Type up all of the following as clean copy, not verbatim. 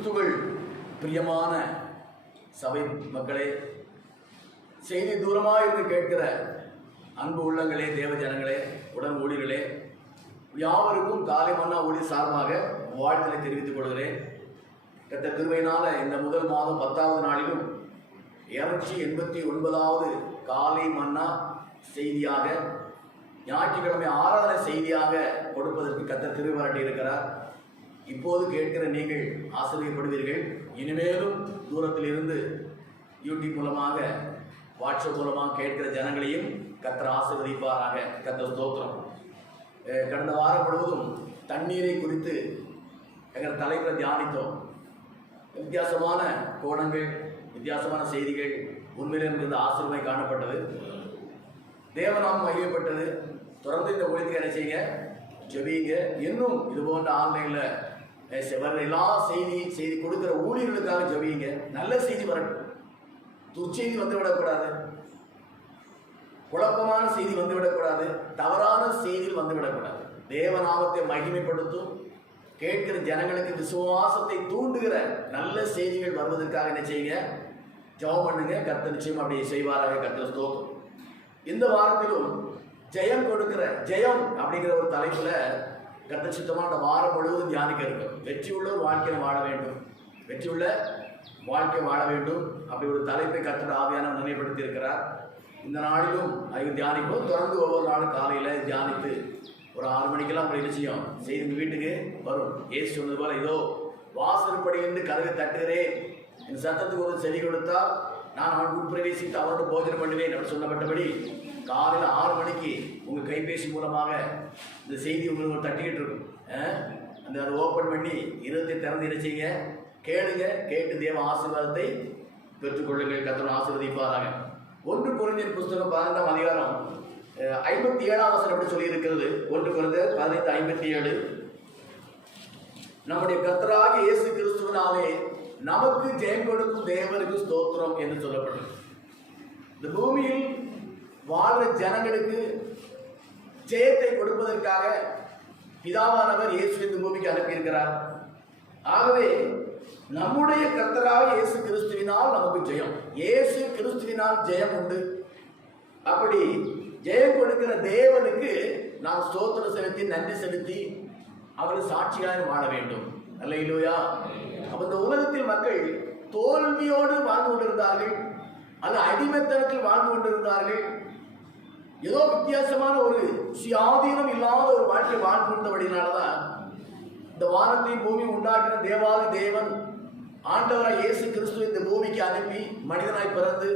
கிறிஸ்துவில் பிரியமான சபை மக்களே, செய்தி தூரமாக இருந்து கேட்கிற அன்பு உள்ளங்களே, தேவ ஜனங்களே, உடன் ஊழியர்களே, யாவருக்கும் காலை மன்னா ஊழிய சார்பாக வாழ்த்தினை தெரிவித்துக் கொள்கிறேன். கர்த்தர் கிருபையினால இந்த முதல் மாதம் 10வது நாளிலும் 289வது காலை மன்னா செய்தியாக, ஞாயிற்றுக்கிழமை ஆராதனை செய்தியாக கொடுப்பதற்கு கர்த்தர் கிருபை பாராட்டி இருக்கிறார். இப்போது கேட்கிற நீங்கள் ஆசீர்வதிக்கப்படுவீர்கள். இனிமேலும் தூரத்தில் இருந்து யூடியூப் மூலமாக, வாட்ஸ்அப் மூலமாக கேட்கிற ஜனங்களையும் கர்த்தர் ஆசீர்வதிப்பாராக. கர்த்தர் ஸ்தோத்திரம். கடந்த வாரம் முழுவதும் தண்ணீரை குறித்து எங்கள் தலைவரை தியானித்தோம். வித்தியாசமான கோணங்கள், வித்தியாசமான செய்திகள், உண்மையிலே இருந்த ஆசீர்வாதம் காணப்பட்டது. தேவநாமம் மகிமைப்பட்டது. தொடர்ந்து இந்த ஊழியத்துக்கு என்ன செய்யுங்க, ஜெபிங்க. இன்னும் இது போன்ற ஆன்லைனில் வர எல்லா செய்தி கொடுக்குற ஊழியர்களுக்காக ஜெபிங்க. நல்ல செய்தி வரட்டும். துர்ச்செய்தி வந்துவிடக்கூடாது, குழப்பமான செய்தி வந்துவிடக்கூடாது, தவறான செய்தியில் வந்துவிடக்கூடாது. தேவநாமத்தை மகிமைப்படுத்தும், கேட்கிற ஜனங்களுக்கு விசுவாசத்தை தூண்டுகிற நல்ல செய்திகள் வருவதற்காக என்ன செய்யுங்க, ஜெபம் பண்ணுங்க. கர்த்தர் நிச்சயம் அப்படி செய்வாராக. கர்த்தர் ஸ்தோத்திரம். இந்த வாரத்திலும் ஜெயம் கொடுக்கிற ஜெயம் அப்படிங்கிற ஒரு தலைப்புல கர்த்தர் சித்தமாக அந்த வாரம் முழுவதும் தியானிக்க இருக்கும். வெற்றியுள்ள ஒரு வாழ்க்கையை வாழ வேண்டும், வெற்றியுள்ள வாழ்க்கை வாழ வேண்டும். அப்படி ஒரு தலைப்பை கர்த்தர் ஆவியானவர் நினைவுபடுத்தி இருக்கிறார். இந்த நாளிலும் அது தியானிப்போம். தொடர்ந்து ஒவ்வொரு நாளும் காலையில் தியானித்து ஒரு 6 மணிக்கெல்லாம் அப்படி நிச்சயம் செய்து வீட்டுக்கு வரும். ஏசு சொன்னது போல, இதோ வாசற்படி என்று கதவை தட்டுகிறேன், என் சத்தத்துக்கு ஒரு செவி கொடுத்தால் நான் அவன் உட்பிரவேசித்து அவரோட போஜனம் பண்ணுவேன் என்று சொல்லப்பட்டபடி காலையில் 6 மணிக்கு உங்கள் கைபேசி மூலமாக இந்த செய்தி உங்களுக்கு தட்டிக்கிட்டு இருக்கும். அதை ஓப்பன் பண்ணி இருதயத்தை திறந்து என்ன செய்யுங்க, கேளுங்க. கேட்டு தேவ ஆசீர்வாதத்தை பெற்றுக்கொள்ளுங்கள். கர்த்தர் ஆசீர்வதிப்பாராக. 1 கொரிந்தியர் புஸ்தகம் 12ஆம் அதிகாரம் 57ஆம் வசனம் எப்படி சொல்லி இருக்கிறது? 1 கொரிந்தியர் 15:57, நம்முடைய கர்த்தராகிய இயேசு கிறிஸ்துவினாலே நமக்கு ஜெயம் கொடுக்கும் தேவனுக்கு ஸ்தோத்திரம் என்று சொல்லப்பட்டது. இந்த பூமியில் வாழ்ற ஜனங்களுக்கு ஜெயத்தை கொடுப்பதற்காக பிதாவானவர் இயேசு இந்த பூமிக்கு அனுப்பியிருக்கிறார். ஆகவே நம்முடைய கர்த்தராக இயேசு கிறிஸ்துவினால் நமக்கு ஜெயம், இயேசு கிறிஸ்துவினால் ஜெயம் உண்டு. அப்படி ஜெயம் கொடுக்கிற தேவனுக்கு நாம் ஸ்தோத்திரம் செலுத்தி, நன்றி செலுத்தி அவருக்கு சாட்சியாக வாழ வேண்டும். அல்லேலூயா. அப்ப இந்த உலகத்தில் மக்கள் தோல்வியோடு வாழ்ந்து கொண்டிருந்தார்கள், அது அடிமைத்தனத்தில் வாழ்ந்து கொண்டிருந்தார்கள். ஏதோ வித்தியாசமான ஒரு சுயாதீனம் இல்லாத ஒரு வாழ்க்கை வாழ்ந்து கொண்டபடினால்தான் இந்த வானத்தையும் பூமி உண்டாக்கின தேவாதி தேவன் ஆண்டவராய் இயேசு கிறிஸ்துவை இந்த பூமிக்கு அனுப்பி மனிதனாய் பிறந்து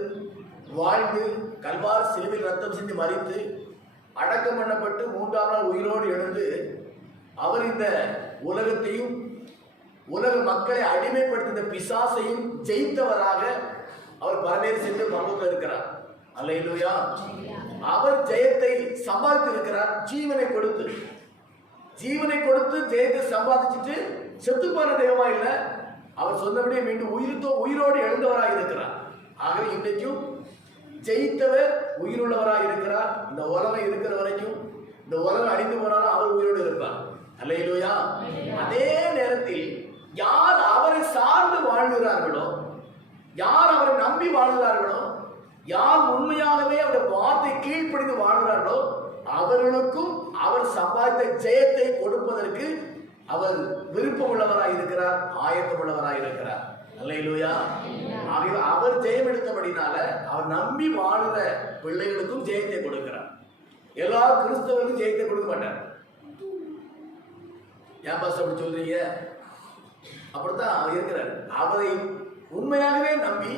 வாழ்ந்து கல்வாரி சிலுவையில் ரத்தம் சிந்தி மரித்து அடக்கம் பண்ணப்பட்டு 3ஆம் நாள் உயிரோடு எழுந்து அவர் இந்த உலகத்தையும் உலக மக்களை அடிமைப்படுத்தின பிசாசையும் ஜெயித்தவராக அவர் பரமேறி சென்று பரலோகத்தில் இருக்கிறார். அல்லேலூயா. அவர் ஜெயத்தை சம்பாதித்து இருக்கிறார். ஜீவனை கொடுத்து ஜெயத்தை சம்பாதிச்சுட்டு செத்து போற தெய்வமா இல்ல, அவர் சொன்னபடியே மீண்டும் உயிரோடு எழுந்தவராக இருக்கிறார். ஆகவே இன்றைக்கும் ஜெயித்தவர் உயிருள்ளவராக இருக்கிறார். இந்த உலகம் இருக்கிற வரைக்கும், இந்த உலகம் அழிந்து போனாலும் அவர் உயிரோடு இருப்பார். அல்லேலூயா. அதே நேரத்தில் யார் அவரை சார்ந்து வாழ்கிறார்களோ, யார் அவரை நம்பி வாழ்கிறார்களோ, யார் உண்மையாகவே அவருடைய வார்த்தை கீழ்ப்படிந்து வாழ்கிறார்களோ, அவர்களுக்கும் அவர் சம்பாதித்த ஜெயத்தை கொடுப்பதற்கு அவர் விருப்பம் உள்ளவராய் இருக்கிறார், ஆயத்தம் உள்ளவராய் இருக்கிறார். அல்லேலூயா. ஆகவே அவர் ஜெயம் எடுத்தபடினால அவர் நம்பி வாழ்கிற பிள்ளைகளுக்கும் ஜெயத்தை கொடுக்கிறார். எல்லா கிறிஸ்தவர்களுக்கும் ஜெயத்தை கொடுக்க மாட்டார். ஏன் பாஸ் அப்படி சொல்றீங்க? அப்படித்தான் அவர் இருக்கிறார். அவரை உண்மையாகவே நம்பி,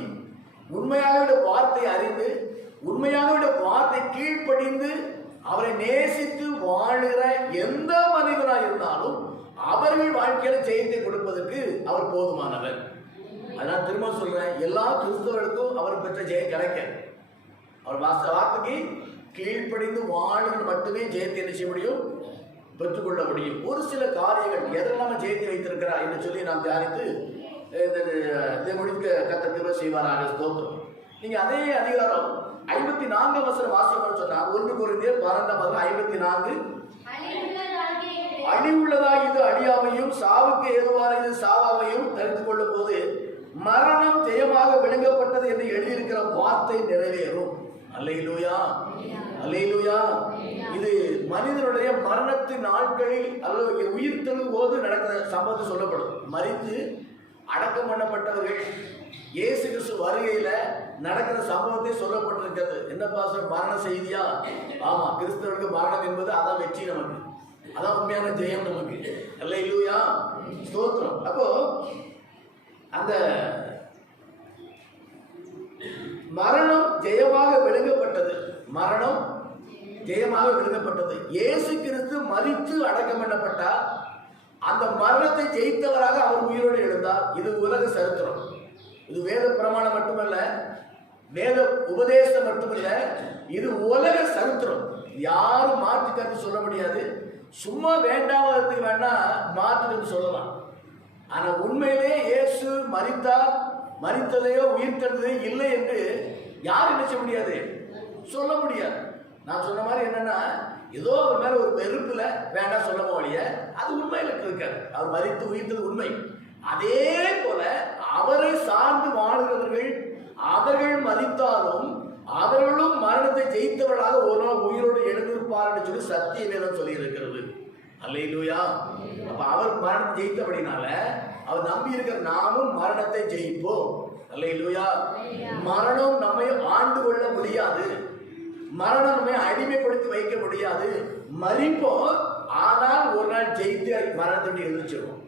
உண்மையாக வார்த்தை அறிந்து, உண்மையாக வார்த்தை கீழ்ப்படிந்து அவரை நேசித்து வாழுகிற எந்த மனிதனாக இருந்தாலும் அவர்கள் வாழ்க்கையில ஜெயத்தை கொடுப்பதற்கு அவர் போதுமானவர். அதனால திரும்ப சொல்றேன், எல்லா கிறிஸ்தவர்களுக்கும் அவர் பெற்ற ஜெயம் கிடைக்க, அவர் வார்த்தைக்கு கீழ்ப்படிந்து வாழ்கிற மட்டுமே ஜெயத்தை என்ன செய்ய முடியும், பெற்றுக்கொள்ள முடியும். ஒரு சில காரியங்கள் எதெல்லாம் ஜெயத்தை வைத்திருக்கிறார் என்று சொல்லி நாம் தியானித்து இதை முடிக்க கர்த்தர் செய்வாராக. ஸ்தோத்திரம். நீங்க அதே அதிகாரம் 54ஆம் வசனம் வாசிக்கணும்னு சொன்னா 1 கொரிந்தியர் 12:54, அழிவுள்ளதாக இது அழியாமையும் சாவுக்கு ஏதுவான இது சாவாமையும் தெரிந்து கொள்ளும் போது மரணம் ஜெயமாக விளங்கப்பட்டது என்று எழுதியிருக்கிற வார்த்தை நிறைவேறும். அல்லேலூயா, அல்லேலூயா. இது மனிதனுடைய மரணத்தின் நாட்களில் அல்லது உயிர் தெழும் போது நடக்கிற சம்பவத்தை சொல்லப்படும். மரித்து அடக்கம் பண்ணப்பட்டவர்கள் இயேசு கிறிஸ்து வருகையில நடக்கிற சம்பவத்தை சொல்லப்பட்டிருக்கிறது. என்ன பாஸ்டர், மரண செய்தியா? ஆமா, கிறிஸ்தவருக்கு மரணம் என்பது அதான் வெற்றி, நமக்கு அதான் உண்மையான ஜெயம் நமக்கு. அல்லேலூயா, ஸ்தோத்திரம். அப்போ அந்த மரணம் ஜெயமாக விளங்கப்பட்டது, மரணம் ஜெயமாக விளங்கப்பட்டது. இயேசு கிறிஸ்து மரித்து அடக்கம் பண்ணப்பட்டார். அந்த மரணத்தை ஜெயித்தவராக அவர் உயிரோடு எழுந்தார். இது உலக சரித்திரம். இது வேத பிரமாணம் மட்டுமல்ல, வேத உபதேசம் மட்டுமல்ல, இது உலக சரித்திரம். யாரும் மாற்று கருத்து சொல்ல முடியாது. சும்மா வேண்டாமதுக்கு வேணா மாற்று சொல்லலாம். ஆனா உண்மையிலே இயேசு மரித்தார், மரித்ததையோ உயிர்த்தெழுந்ததே இல்லை என்று யாரும் என்ன செய்ய முடியாது, சொல்ல முடியாது. நான் சொன்ன மாதிரி என்னன்னா, ஏதோ அவர் மேல ஒரு வெறுப்புல வேண்டாம் சொல்ல முடிய, அது உண்மையில இருக்காது. அவர் மரித்து உயிர்த்தது உண்மை. அதே போல அவரை சார்ந்து வாழ்கிறவர்கள், அவர்கள் மரித்தாலும் அவர்களும் மரணத்தை ஜெயித்தவர்களாக ஒரு நாள் உயிரோடு எழுந்திருப்பார் என்று சொல்லி சத்திய வேதம் சொல்லி இருக்கிறது. அல்லேலூயா. அப்ப அவர் மரணத்தை ஜெயித்தபடினால அவர் நம்பி இருக்கிற நாமும் மரணத்தை ஜெயிப்போம். அல்லேலூயா. மரணம் நம்மை ஆண்டு கொள்ள முடியாது, மரணம் நம்மை அடிமைப்படுத்தி வைக்க முடியாது. மரிப்போம், ஆனால் ஒரு நாள் ஜெயித்து மரணத்தை எழுந்திருச்சிருவோம்.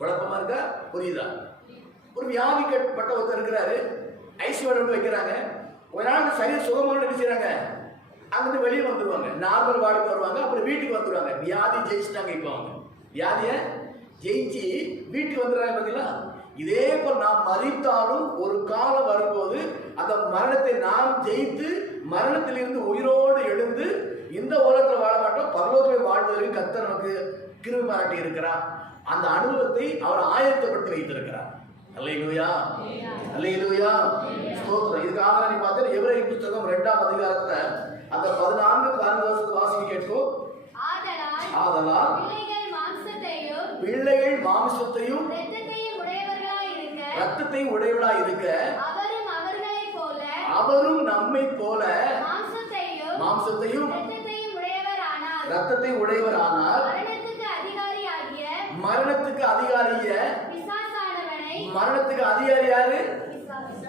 குழப்பமா இருக்கா? புரியுதா? ஒரு வியாதிக்கப்பட்ட ஒருத்தர் இருக்கிறாரு, ஐசியூல வைக்கிறாங்க. ஒரு நாள் சரீர சுகமான என்ன செய்றாங்க, அங்கிருந்து வெளியே வந்துடுவாங்க, நார்மல் வார்டுக்கு வருவாங்க, அப்புறம் வீட்டுக்கு வந்துடுவாங்க. வியாதி ஜெயிச்சுட்டாங்க. இப்போ அவங்க வியாதியை ஜெயிச்சு வீட்டுக்கு வந்துடுறாங்க. பார்த்தீங்களா? இதே போல் நாம் மரித்தாலும் ஒரு காலம் வரும்போது அந்த மரணத்தை நாம் ஜெயித்து மரணத்திலிருந்து உயிரோடு எழுந்து இந்த உலகத்தில் வாழ மாட்டோம், பரலோகத்தில் வாழ்வதற்கு கர்த்தர் நமக்கு கிருபை பாராட்டி இருக்கிறார். அந்த அனுபவத்தை அவர் ஆயத்தப்படுத்தி வைத்திருக்கிறார். அல்லேலூயா, அல்லேலூயா, ஸ்தோத்திரம். இதுக்காக நீ பார்த்தா எபிரேய புத்தகம் 2ஆம் அதிகாரத்துல அந்த 14-15 வாசிக்க கேட்கும். ஆதலால் பிள்ளைகள் மாம்சத்தையும் ரத்தத்தையும் உடையவர்களாய் இருக்க அவரும் நம்மை போல மாம்சத்தையும் ரத்தத்தையும் உடையவர் ஆனால் மரணத்துக்கு அதிகாரிய மரணத்துக்கு அதிகாரி யாரு?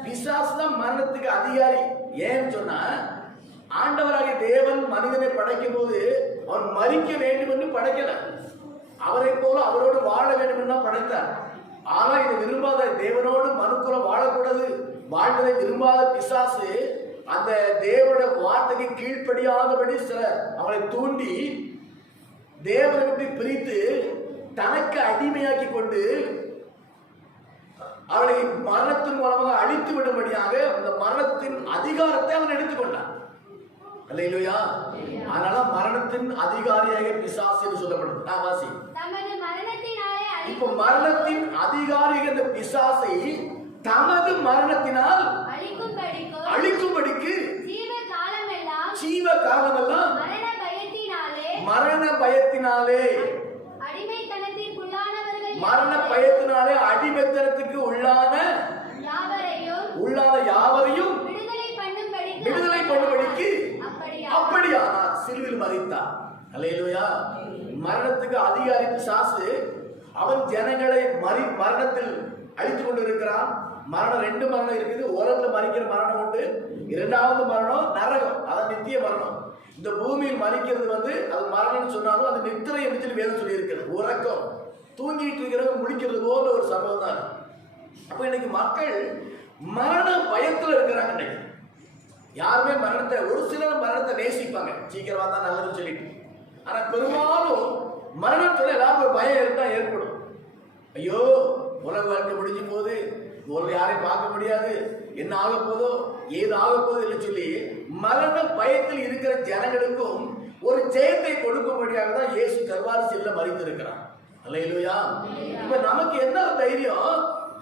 பிசாசு தான் மரணத்துக்கு அதிகாரி. ஏன்னு சொன்னா, ஆண்டவராகிய தேவன் மனிதனை படைக்கும் போது அவர் மரிக்க வேண்டும் என்று படைக்கல, அவரை போல அவரோடு வாழ வேண்டும் என்று படைத்தார். ஆனா இதை விரும்பாத தேவனோடு மனுக்குல வாழக்கூடாது, வாழ்வதை விரும்பாத பிசாசு அந்த தேவனுடைய வார்த்தைக்கு கீழ்ப்படியாதபடி சில அவளை தூண்டி தேவனை விட்டு பிரித்து தனக்கு அடிமையாக்கி கொண்டு அவளை மரணத்தின் மூலமாக அழித்து விடும்படியாக அந்த மரணத்தின் அதிகாரத்தை அவன் எடுத்துக்கொண்டான். அல்லேலூயா. அதனால மரணத்தின் அதிகாரியாக பிசாசு என்று சொல்லப்படுது. நான் வாசி. இப்ப மரணத்தின் அதிகாரி என்ற பிசாசை தமது மரணத்தினால் அழிக்கும்படிக்கு ஜீவ காலமெல்லாம் மரண பயத்தினாலே மரண பயத்தினாலே அடிமைத்தனத்துக்கு உள்ளான யாவரையும் விடுதலை பண்ணும்படிக்கு அப்படியானார், சிலுவையில் மரித்தார். அல்லேலூயா. மரணத்துக்கு அதிகாரி பிசாசு அவன் ஜனங்களை மரணத்தில் அழித்துக் கொண்டிருக்கிறான். மரணம் 2 மரணம் இருக்குது. உலகத்தில் மரிக்கிற மரணம் உண்டு, 2வது மரணம் நரகம், அது நித்திய மரணம். இந்த பூமியில் மரிக்கிறது அது மரணம் சொன்னாலும் அது நித்திரை என்று சொல்லி வேதம் சொல்லி இருக்கிறது. உறக்கம், தூங்கிட்டு இருக்கிறவங்க முடிக்கிறது போல ஒரு சம்பவம் தான். அப்ப இன்னைக்கு மக்கள் மரண பயத்துல இருக்கிறாங்க. இன்னைக்கு யாருமே மரணத்தை, ஒரு சிலர் மரணத்தை நேசிப்பாங்க, சீக்கிரமா தான் நல்லதுன்னு சொல்லிட்டு. ஆனா பெரும்பாலும் மரணத்துல எல்லாரும் ஒரு பயம் இருந்தா ஏற்படும். ஐயோ உலக வாழ்க்கை முடிஞ்சு போகுது, ஒரு யாரையும் பார்க்க முடியாது, என்ன ஆக போதோ ஏது ஆக போதோ இல்லை சொல்லி மரண பயத்தில் இருக்கிற ஜனங்களுக்கும் ஒரு ஜெயத்தை கொடுக்கும்படியாக தான் இயேசு கல்வாரி சிலுவையில் மரித்திருக்கிறார். அல்லேலூயா. இப்ப நமக்கு என்ன தைரியம்?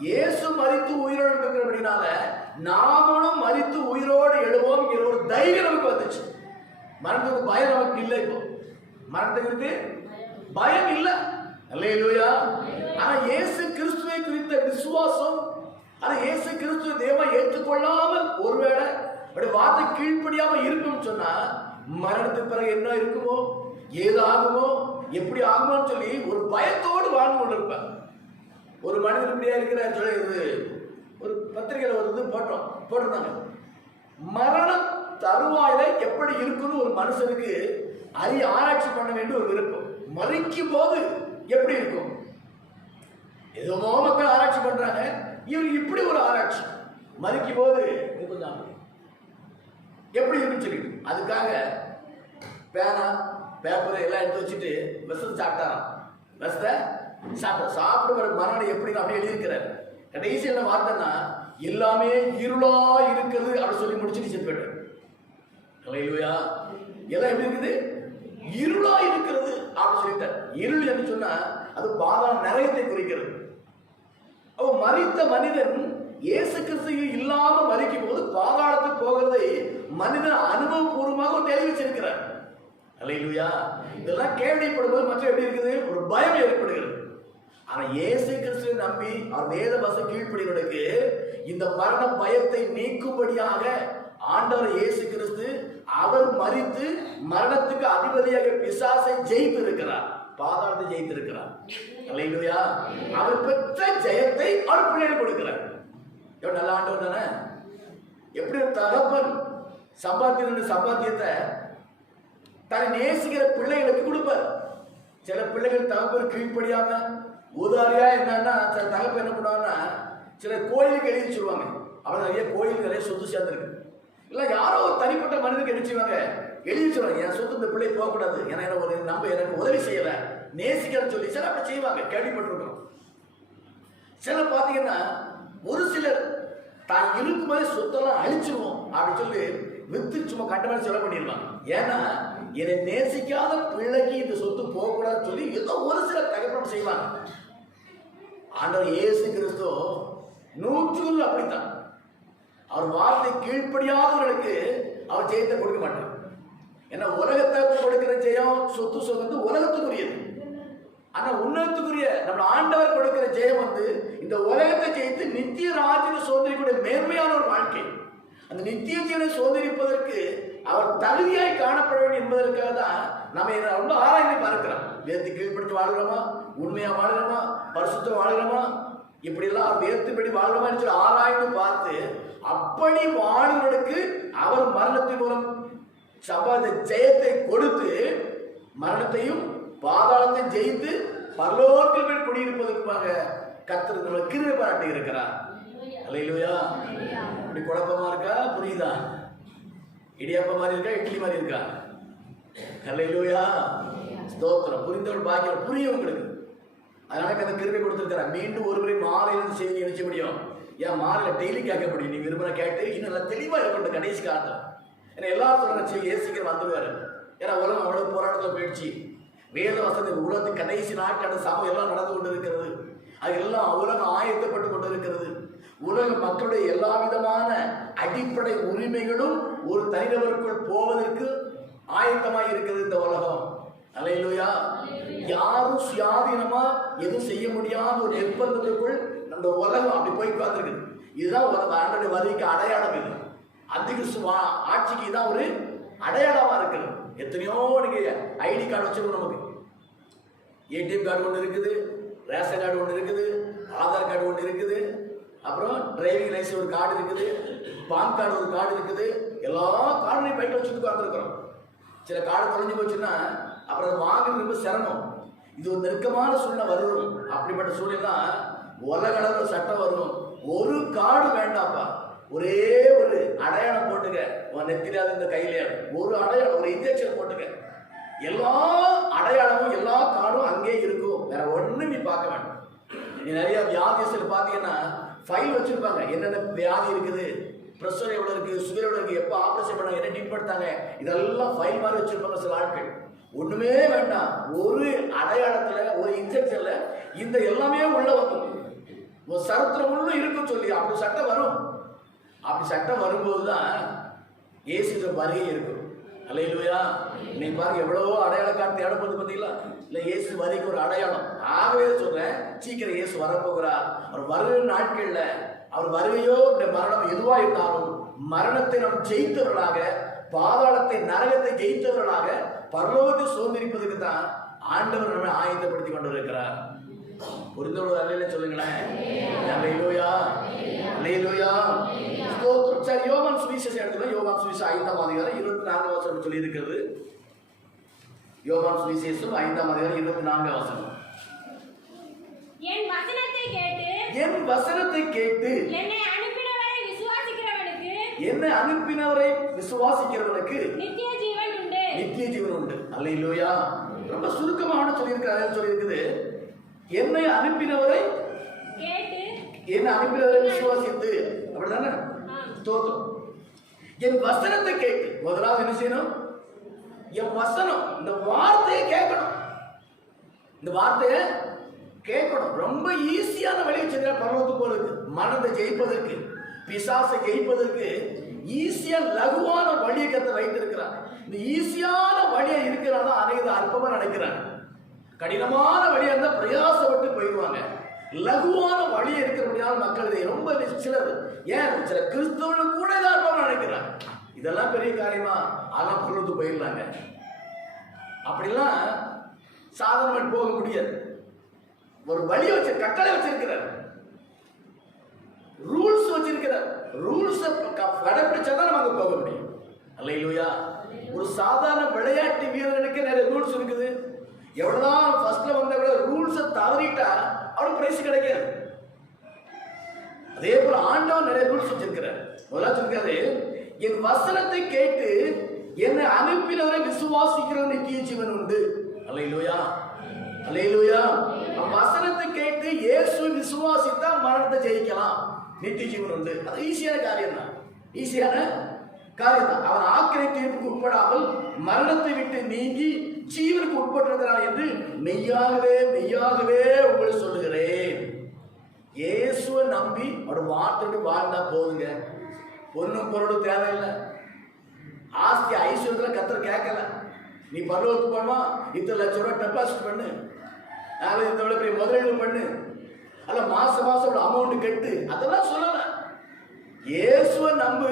இயேசு மரித்து உயிரோடு இருக்கிறபடினால நாமளும் மரித்து உயிரோடு எழுவோம் ஒரு தைரியம் நமக்கு வந்துச்சு. மரணத்துக்கு பயம் நமக்கு இல்லை. இப்போ மரணத்தை குறித்து பயம் இல்லை. அல்லேலூயா. ஆனா இயேசு கிறிஸ்துவை குறித்த விசுவாசம், ஆனா இயேசு கிறிஸ்துவ தேவ ஏற்றுக்கொள்ளாமல் ஒருவேளை அப்படி வார்த்தை கீழ்ப்படியாம இருக்கும்னு சொன்னா மரணத்துக்கு பிறகு என்ன இருக்குமோ, ஏது ஆகுமோ, எப்படி ஆகுமோன்னு சொல்லி ஒரு பயத்தோடு வாழ்ந்து கொண்டிருப்பார். ஒரு மனிதன் இப்படியா இருக்கிற சொல்லி ஒரு பத்திரிகையில ஒரு இது போட்டிருந்தாங்க. மரண தருவாயில எப்படி இருக்குன்னு ஒரு மனுஷனுக்கு ஆராய்ச்சி பண்ண வேண்டிய ஒரு விருப்பம். மறிக்கும் போது எப்படி இருக்கும்? ஏதோ மக்கள் ஆராய்ச்சி பண்றாங்க, இவருக்கு இப்படி ஒரு ஆராய்ச்சி. மறிக்கும் போது கொஞ்சம் எப்படி இருக்குன்னு சொல்லிட்டு அதுக்காக பேனா பேப்பர் எல்லாம் எடுத்து வச்சுட்டு விஷத்தை சாப்பிட்டாராம். விஷத்தை சாப்பிடுற மரணம் எப்படி அப்படியே எழுதியிருக்கிறார். கடைசி என்ன வார்த்தைன்னா, எல்லாமே இருளா இருக்குது அப்படின்னு சொல்லி முடிச்சுட்டு செத்து போயிட்டார். எல்லாம் எப்படி இருக்குது? இருளா இருக்கிறது அப்படின்னு சொல்லிட்டார். இருள் என்று சொன்னா அது பாதாள நரகத்தை குறிக்கிறது. அவ மரித்த மனிதன் இயேசு கிறிஸ்து இல்லாம மரிக்கும் போது பாதாளத்துக்கு போகிறதை மனிதன் அனுபவபூர்வமாக தெரிவிச்சிருக்கிறார். அல்லேலூயா. இதெல்லாம் கேள்விப்படும்போது மற்ற எப்படி இருக்குது? ஒரு பயம் ஏற்படுகிறது. ஆனா இயேசு கிறிஸ்துவை நம்பி அவர் வேத வசனம் கீழ்ப்படிகளுக்கு இந்த மரண பயத்தை நீக்கும்படியாக ஆண்டவர் இயேசு கிறிஸ்து அவர் மரித்து மரணத்துக்கு அதிபதியாக பிசாசை ஜெயித்து இருக்கிறார், பாதாளத்தை ஜெயித்து இருக்கிறார். அல்லேலூயா. அவர் பெற்ற ஜெயத்தை அவர் பிள்ளைகள் கொடுக்கிறார். எவ்வளவு நல்ல ஆண்டவர் தானே. எப்படி ஒரு தகப்பன் சம்பாத்தியத்தை தன்னை நேசிக்கிற பிள்ளைகளுக்கு கொடுப்பார். சில பிள்ளைகள் தகப்பன் கீழ்ப்படியாம உதாரியா என்னன்னா சில தகப்பன் என்ன பண்ணுவாங்கன்னா சில கோயிலுக்கு எழுதி சொல்லுவாங்க. அவன் நிறைய கோயிலுக்கு நிறைய சொத்து சேர்ந்துருக்கு. இல்லை யாரோ ஒரு தனிப்பட்ட மனிதனுக்கு எழுதி செய்வாங்க, எழுதி சொல்லுவாங்க என் சொத்து இந்த பிள்ளை போகக்கூடாது, ஏன்னா எனக்கு உதவி செய்யல நேசிக்கிறன்னு சொல்லி சில அப்படி செய்வாங்க, கேள்விப்பட்டிருக்கோம். சிலர் பார்த்தீங்கன்னா ஒரு சிலர் தான் இருக்கும்போதே சொத்தெல்லாம் அழிச்சிருவோம் அப்படின்னு சொல்லி வித்து சும்மா கட்டமான செலவு பண்ணிடுவாங்க. ஏன்னா என்னை நேசிக்காத பிள்ளைக்கு இந்த சொத்து போகக்கூடாதுன்னு சொல்லி ஏதோ ஒரு சிலர் தகப்பம் செய்வாங்க. ஆண்டவர் இயேசு கிறிஸ்து 100 அப்படித்தான். அவர் வார்த்தை கீழ்ப்படியாதவர்களுக்கு அவர் ஜெயத்தை கொடுக்க மாட்டார். ஏன்னா உலகத்தை கொடுக்கிற ஜெயம் சொத்து சொத்து உலகத்துக்குரியது. ஆனா உன்னதத்துக்குரிய நம்ம ஆண்டவர் கொடுக்கிற ஜெயம் இந்த உலகத்தை ஜெயித்து நித்திய ராஜ்ய சோதனைக்குடைய மேன்மையான ஒரு வாழ்க்கை. அந்த நித்திய ஜீவனை சோதரிப்பதற்கு அவர் தகுதியாய் காணப்பட வேண்டும் என்பதற்காக தான் நம்ம ரொம்ப ஆராய்ந்து பார்க்கிறோம். வேதத்தை கீழ்ப்படுத்தி வாழ்கிறோமா, உண்மையா வாழ்கிறோமா, பரிசுத்தம் வாழ்கிறோமா, இப்படி எல்லாம் வேதத்தின்படி வாழ்கிறோமா சொல்லி ஆராய்ந்து பார்த்து அப்படி வாழ்வதற்கு அவர் மரணத்தின் மூலம் சம்பாதித்த ஜெயத்தை கொடுத்து மரணத்தையும் பாதாளத்தை ஜெயித்து பரலோகத்தில் போய் குடியிருப்பதற்காக கர்த்தர் கிருபை பாராட்டி இருக்கிறார். அல்லேலூயா. இப்படி குழப்பமா இருக்கா? புரியுதா? இடியாப்ப மாதிரி இருக்கா, இட்லி மாதிரி இருக்கா? அல்லேலூயா. ஸ்தோத்திரம். புரிந்தவர்கள் பாக்கியம் புரியும் உங்களுக்கு. அதனால அந்த கிருபை கொடுத்திருக்கிறார். மீண்டும் ஒரு முறை மாலையிலிருந்து செய்தி நினைச்ச முடியும். ஏன் மாலையில் டெய்லி கேட்க முடியும். நீ விரும்பின கேட்டு இன்னும் நல்லா தெளிவாக இருக்கட்டும் கடைசி காலத்தில். ஏன்னா எல்லாரும் சொல்றாங்க சீக்கிரம் வந்துடுவாரு. ஏன்னா உலகம் அவ்வளவு போராட்டத்தில் போயிடுச்சு. வேத வசனத்தின் உலகத்தின் கடைசி நாட்கள் சமம் எல்லாம் நடந்து கொண்டு இருக்கிறது. அது எல்லாம் உலகம் ஆயத்தப்பட்டு கொண்டு இருக்கிறது. உலக மக்களுடைய எல்லா விதமான அடிப்படை உரிமைகளும் ஒரு தனிநபருக்குள் போவதற்கு ஆயத்தமாய் இருக்கிறது இந்த உலகம். அல்லேலூயா. யாரும் சுயாதீனமா எதுவும் செய்ய முடியாத ஒரு நிர்பந்தத்துக்குள் அந்த உலகம் அப்படி போய் பார்த்துருக்குது. இதுதான் ஆண்டவருடைய வருகைக்கு அடையாளம். இது அந்திகிறிஸ்து ஆட்சிக்கு தான் ஒரு அடையாளமா இருக்குது. எத்தனையோ நீங்க ஐடி கார்டு வச்சிருக்கோம். நமக்கு ஏடிஎம் கார்டு ஒன்று இருக்குது, ரேஷன் கார்டு ஒன்று இருக்குது, ஆதார் கார்டு ஒன்று இருக்குது, அப்புறம் டிரைவிங் லைசன்ஸ் ஒரு கார்டு இருக்குது, பான் கார்டு ஒரு கார்டு இருக்குது. எல்லா கார்டுலையும் பைக்கில் வச்சுட்டு உட்காந்துருக்கிறோம். சில கார்டு தொலைஞ்சு போச்சுன்னா அப்புறம் அதை வாங்குறது ரொம்ப சிரமம். இது ஒரு நெருக்கமான சூழ்நிலை வரும். அப்படிப்பட்ட சூழ்நிலை உலக அளவில் சட்டம் வரும். ஒரு கார்டு வேண்டாப்பா, ஒரே ஒரு அடையாளம் போட்டுக்க. உன் நெத்திராது இந்த கையில ஒரு அடையாளம், ஒரு இன்ஜெக்ஷன் போட்டுக்க. எல்லா அடையாளமும் எல்லா கார்டும் அங்கே இருக்கும். வேற ஒண்ணும் நீ பார்க்க வேண்டாம். நீ நிறைய வியாதிகள் பார்த்தீங்கன்னா ஃபைல் வச்சிருப்பாங்க. என்னென்ன வியாதி இருக்குது, பிரஷர் எவ்வளவு இருக்கு, சுகர் எவ்வளவு இருக்கு, எப்போ ஆப்ரேஷன் பண்ணாங்க, என்ன ட்ரீட் பண்ணாங்க, இதெல்லாம் ஃபைல் மாதிரி வச்சிருப்பாங்க சில ஆட்கள். ஒண்ணுமே வேண்டாம், ஒரு அடையாளத்துல ஒரு இன்ஜெக்ஷன்ல இந்த எல்லாமே உள்ள வந்து ஒரு சரித்திரம் உள்ள இருக்குன்னு சொல்லி அப்படி சட்டம் வரும். அப்படி சட்டம் வரும்போதுதான் இயேசு வருகை இருக்கும். அல்லேலூயா. நீ பாருங்க எவ்வளவோ அடையாள காட்டு தேடப்படுது பார்த்தீங்களா? இல்ல இயேசு வரைக்கும் ஒரு அடையாளம். ஆகவே சொல்றேன், சீக்கிரம் இயேசு வரப்போகிறார். அவர் வருகிற நாட்கள்ல அவர் வருகையோ மரணம் எதுவா இருந்தாலும் மரணத்தை நாம் ஜெயித்தவர்களாக, பாதாளத்தை நரகத்தை ஜெயித்தவர்களாக பரலோகத்தை சுதந்திரிப்பதற்கு தான் ஆண்டவர் நம்மை ஆயத்தப்படுத்தி கொண்டு இருக்கிறார். புரிந்தவர்கள் அல்லையில சொல்லுங்களேன். அல்லேலூயா, அல்லேலூயா. ஸ்தோத்திரம். சரி, யோவான் சுவிசேஷம் எடுத்துக்கலாம். யோவான் சுவிசேஷம் 5ஆம் அதிகாரம் 24 வசனம் சொல்லி இருக்கிறது. யோவான் சுவிசேஷம் 5ஆம் அதிகாரம் 24 வசனம். என் வசனத்தை கேட்டு என்னை அனுப்பினவரை விசுவாசிக்கிறவனுக்கு நித்திய ஜீவன் உண்டு. நித்திய ஜீவன் உண்டு. அல்லேலூயா. ரொம்ப சுருக்கமான சொல்லியிருக்குது. என்னை அனுப்பினவரை கேட்டு, என்னை அனுப்பினவரை விசுவாசித்து, அப்படிதானே? ஸ்தோத்திரம். என் வசனத்தை கேட்டு, முதலாவது என்ன செய்யணும்? என் வசனம், இந்த வார்த்தையை கேட்கணும். இந்த வார்த்தையை கேட்கணும். ரொம்ப ஈஸியான வழி வச்சிருக்கார் பரலோகத்துக்கு போறதுக்கு, மரணத்தை ஜெயிப்பதற்கு, பிசாசை ஜெயிப்பதற்கு ஈஸியா லகுவான வழியை கத்த வைத்திருக்கிறார். இந்த ஈஸியான வழியை இருக்கிறாங்க அனைத்து அற்பமா நினைக்கிறாங்க. கடினமான வழியா இருந்தா பிரயாசப்பட்டு போயிடுவாங்க. லகுவான வழியை இருக்கிறபடியால் மக்கள் இதை ரொம்ப சிலர், ஏன் சில கிறிஸ்தவர்கள் கூட இதாக நினைக்கிறாங்க. இதெல்லாம் பெரிய காரியமா? ஆனா பரலோகத்துக்கு போயிடலாங்க. அப்படிலாம் சாதாரண போக முடியாது. ஒரு வழி வச்சு, கட்டளை வச்சிருக்கிறார், ரூல்ஸ் வச்சிருக்கிறார். ரூல்ஸ் கடைபிடிச்சாதான் நம்ம அங்க போக முடியும். அல்லேலூயா. ஒரு சாதாரண விளையாட்டு வீரனுக்கு நிறைய ரூல்ஸ் இருக்குது. எவ்வளவுதான் ஃபர்ஸ்ட்ல வந்த ரூல்ஸை தவறிட்டா அவனுக்கு பிரைஸ் கிடைக்காது. அதே போல ஆண்டவன் நிறைய ரூல்ஸ் வச்சிருக்கிறார். முதல்ல சொல்றாரு, என் வசனத்தை கேட்டு என்னை அனுப்பினவரை விசுவாசிக்கிற நித்திய ஜீவன் உண்டு. அல்லேலூயா, அல்லேலூயா. வசனத்தை கேட்டு இயேசு விசுவாசித்தா மரணத்தை ஜெயிக்கலாம், நித்திய ஜீவன் உண்டு. அது ஈஸியான காரியம் தான், ஈஸியான காரியம் தான். அவன் ஆக்கினை தீர்ப்புக்கு உட்படாமல் மரணத்தை விட்டு நீங்கி ஜீவனுக்கு உட்பட்டிருக்கிறான் என்று மெய்யாகவே மெய்யாகவே உங்களுக்கு சொல்லுகிறேன். இயேசுவை நம்பி அவரோட வார்த்தையோடு வாழ்ந்தா போதுங்க. பொண்ணும் பொருளும் தேவையில்லை. ஆஸ்தி ஐஸ்வர்யத்துல கத்தர் கேட்கல. நீ பரலோகத்துக்கு போனோமா, இத்தனை லட்சம் ரூபாய் டெபாசிட் பண்ணு, இந்த பெரிய முதலீடு பண்ணு, அல்ல மாசம் மாசம் அமௌண்ட் கட்டு, அதெல்லாம் சொல்லல. இயேசுவை நம்பு,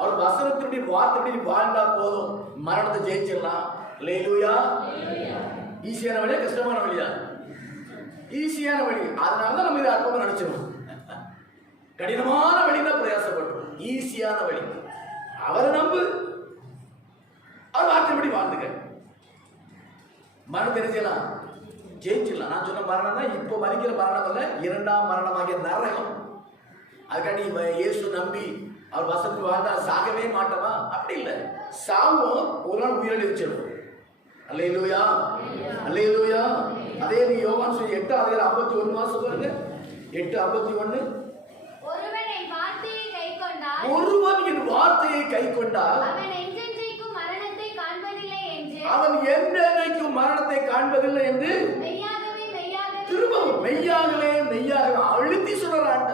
அவர் வசனத்தினுடைய வார்த்தைப்படி வாழ்ந்தா போதும், மரணத்தை ஜெயிச்சிடலாம். அல்லேலூயா. ஈஸியான வழியா கஷ்டமான வழியா? ஈஸியான வழி. அதனாலதான் நம்ம இதை அற்பமா நினைச்சிடும். கடினமான வழிதான் பிரயாசப்பட்டோம். ஈஸியான வழி, அவரை நம்பு, அவர் வார்த்தைப்படி வாழ்ந்துக்க, மரணத்தை செய்யலாம், ஜெயிச்சிடலாம். நான் சொன்ன மரணம் தான் இப்போ மறிக்கிற மரணம் அல்ல, இரண்டாம் மரணமாகிய நரகம். அதுக்காண்டி இயேசு நம்பி அவர் வசனத்துக்கு வாழ்ந்தா சாகவே மாட்டோமா? அப்படி இல்லை, சாவும் ஒரு நாள் உயிரிழச்சிடும். அல்லேலூயா, அல்லேலூயா. அதே நீ யோவான் 8:51 மாசம் பாருங்க. 8:51. ஒருவன் என் வார்த்தையை கைக்கொண்டால் அவன் என்றைக்கும் மரணத்தை காண்பதில்லை என்று திரும்பவும் மெய்யாகவே மெய்யாகவே அழுத்தி சொல்றான்.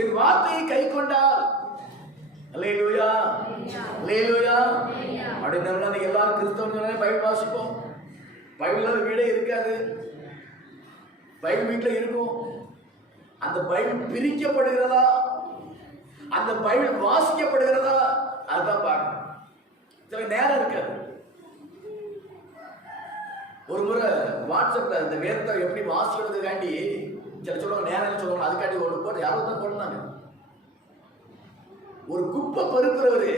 என் வார்த்தையை கைக்கொண்டால், அல்லேலூயா, அல்லேலூயா. அப்படின்னா எல்லாரும் கிறிஸ்தவர்கள் பைபிள் வாசிப்போம். பைபிள் வீடே இருக்காது, பைபிள் வீட்டில் இருக்கும். அந்த பைபிள் பிரிக்கப்படுகிறதா, அந்த பைபிள் வாசிக்கப்படுகிறதா, அதுதான் பார்க்கணும். சில நேரம் இருக்காது. ஒரு முறை வாட்ஸ்அப்ல இந்த வேதத்தை எப்படி வாசிக்கிறதுக்காண்டி சில சொல்லுவாங்க, நேரம் சொல்லுவாங்க, அதுக்காண்டி ஒன்று போட்டு யாரோ தான் போட்டுனாங்க. ஒரு குப்பை பொறுக்கிறவரு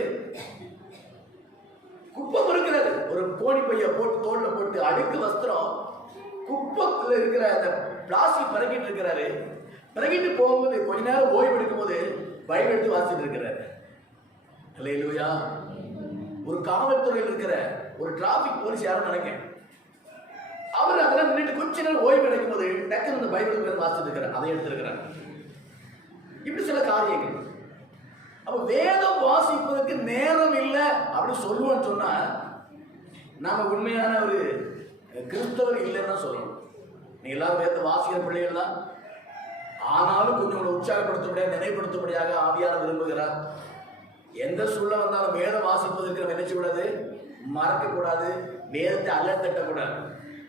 ஒரு கோணி பைய போட்டு தோல்ல போட்டு அடுக்கு வஸ்திரம் குப்பைக்குள்ள இருக்கிற அந்த பிளாஸ்டிக் பறக்கிட்டு இருக்கிறாரு. பறக்கிட்டு போகும்போது கொஞ்ச நேரம் ஓய்வு எடுக்கும் போது பைபிள் எடுத்து வாசிட்டு இருக்கிறாரு. அல்லேலூயா. ஒரு காவல்துறையில் இருக்கிற ஒரு டிராபிக் போலீஸ் யாரும் நினைக்கிறேன், அவர் அதெல்லாம் நின்றுட்டு கொஞ்ச நேரம் ஓய்வு எடுக்கும் போது டக்குன்னு அந்த பைபிள் வாசிட்டு இருக்கிறார், அதை எடுத்திருக்கிறார். இப்படி சில காரியங்கள். அப்ப வேதம் வாசிப்பதற்கு நேரம் இல்லை அப்படின்னு சொல்லுவோன்னு சொன்னா நாம உண்மையான ஒரு கிறிஸ்தவர் இல்லைன்னு சொல்லணும். நீ எல்லாரும் வேதத்தை வாசிக்கிற பிள்ளைகள் தான், ஆனாலும் கொஞ்சம் உற்சாகப்படுத்தும்படியாக நினைவுபடுத்தும்படியாக ஆவியானவர் விரும்புகிறார். எந்த சூழ்நிலை வந்தாலும் வேதம் வாசிப்பதற்கு நம்ம என்ன செய்யக்கூடாது, மறக்க கூடாது. வேதத்தை அல்லல் தட்டக்கூடாது.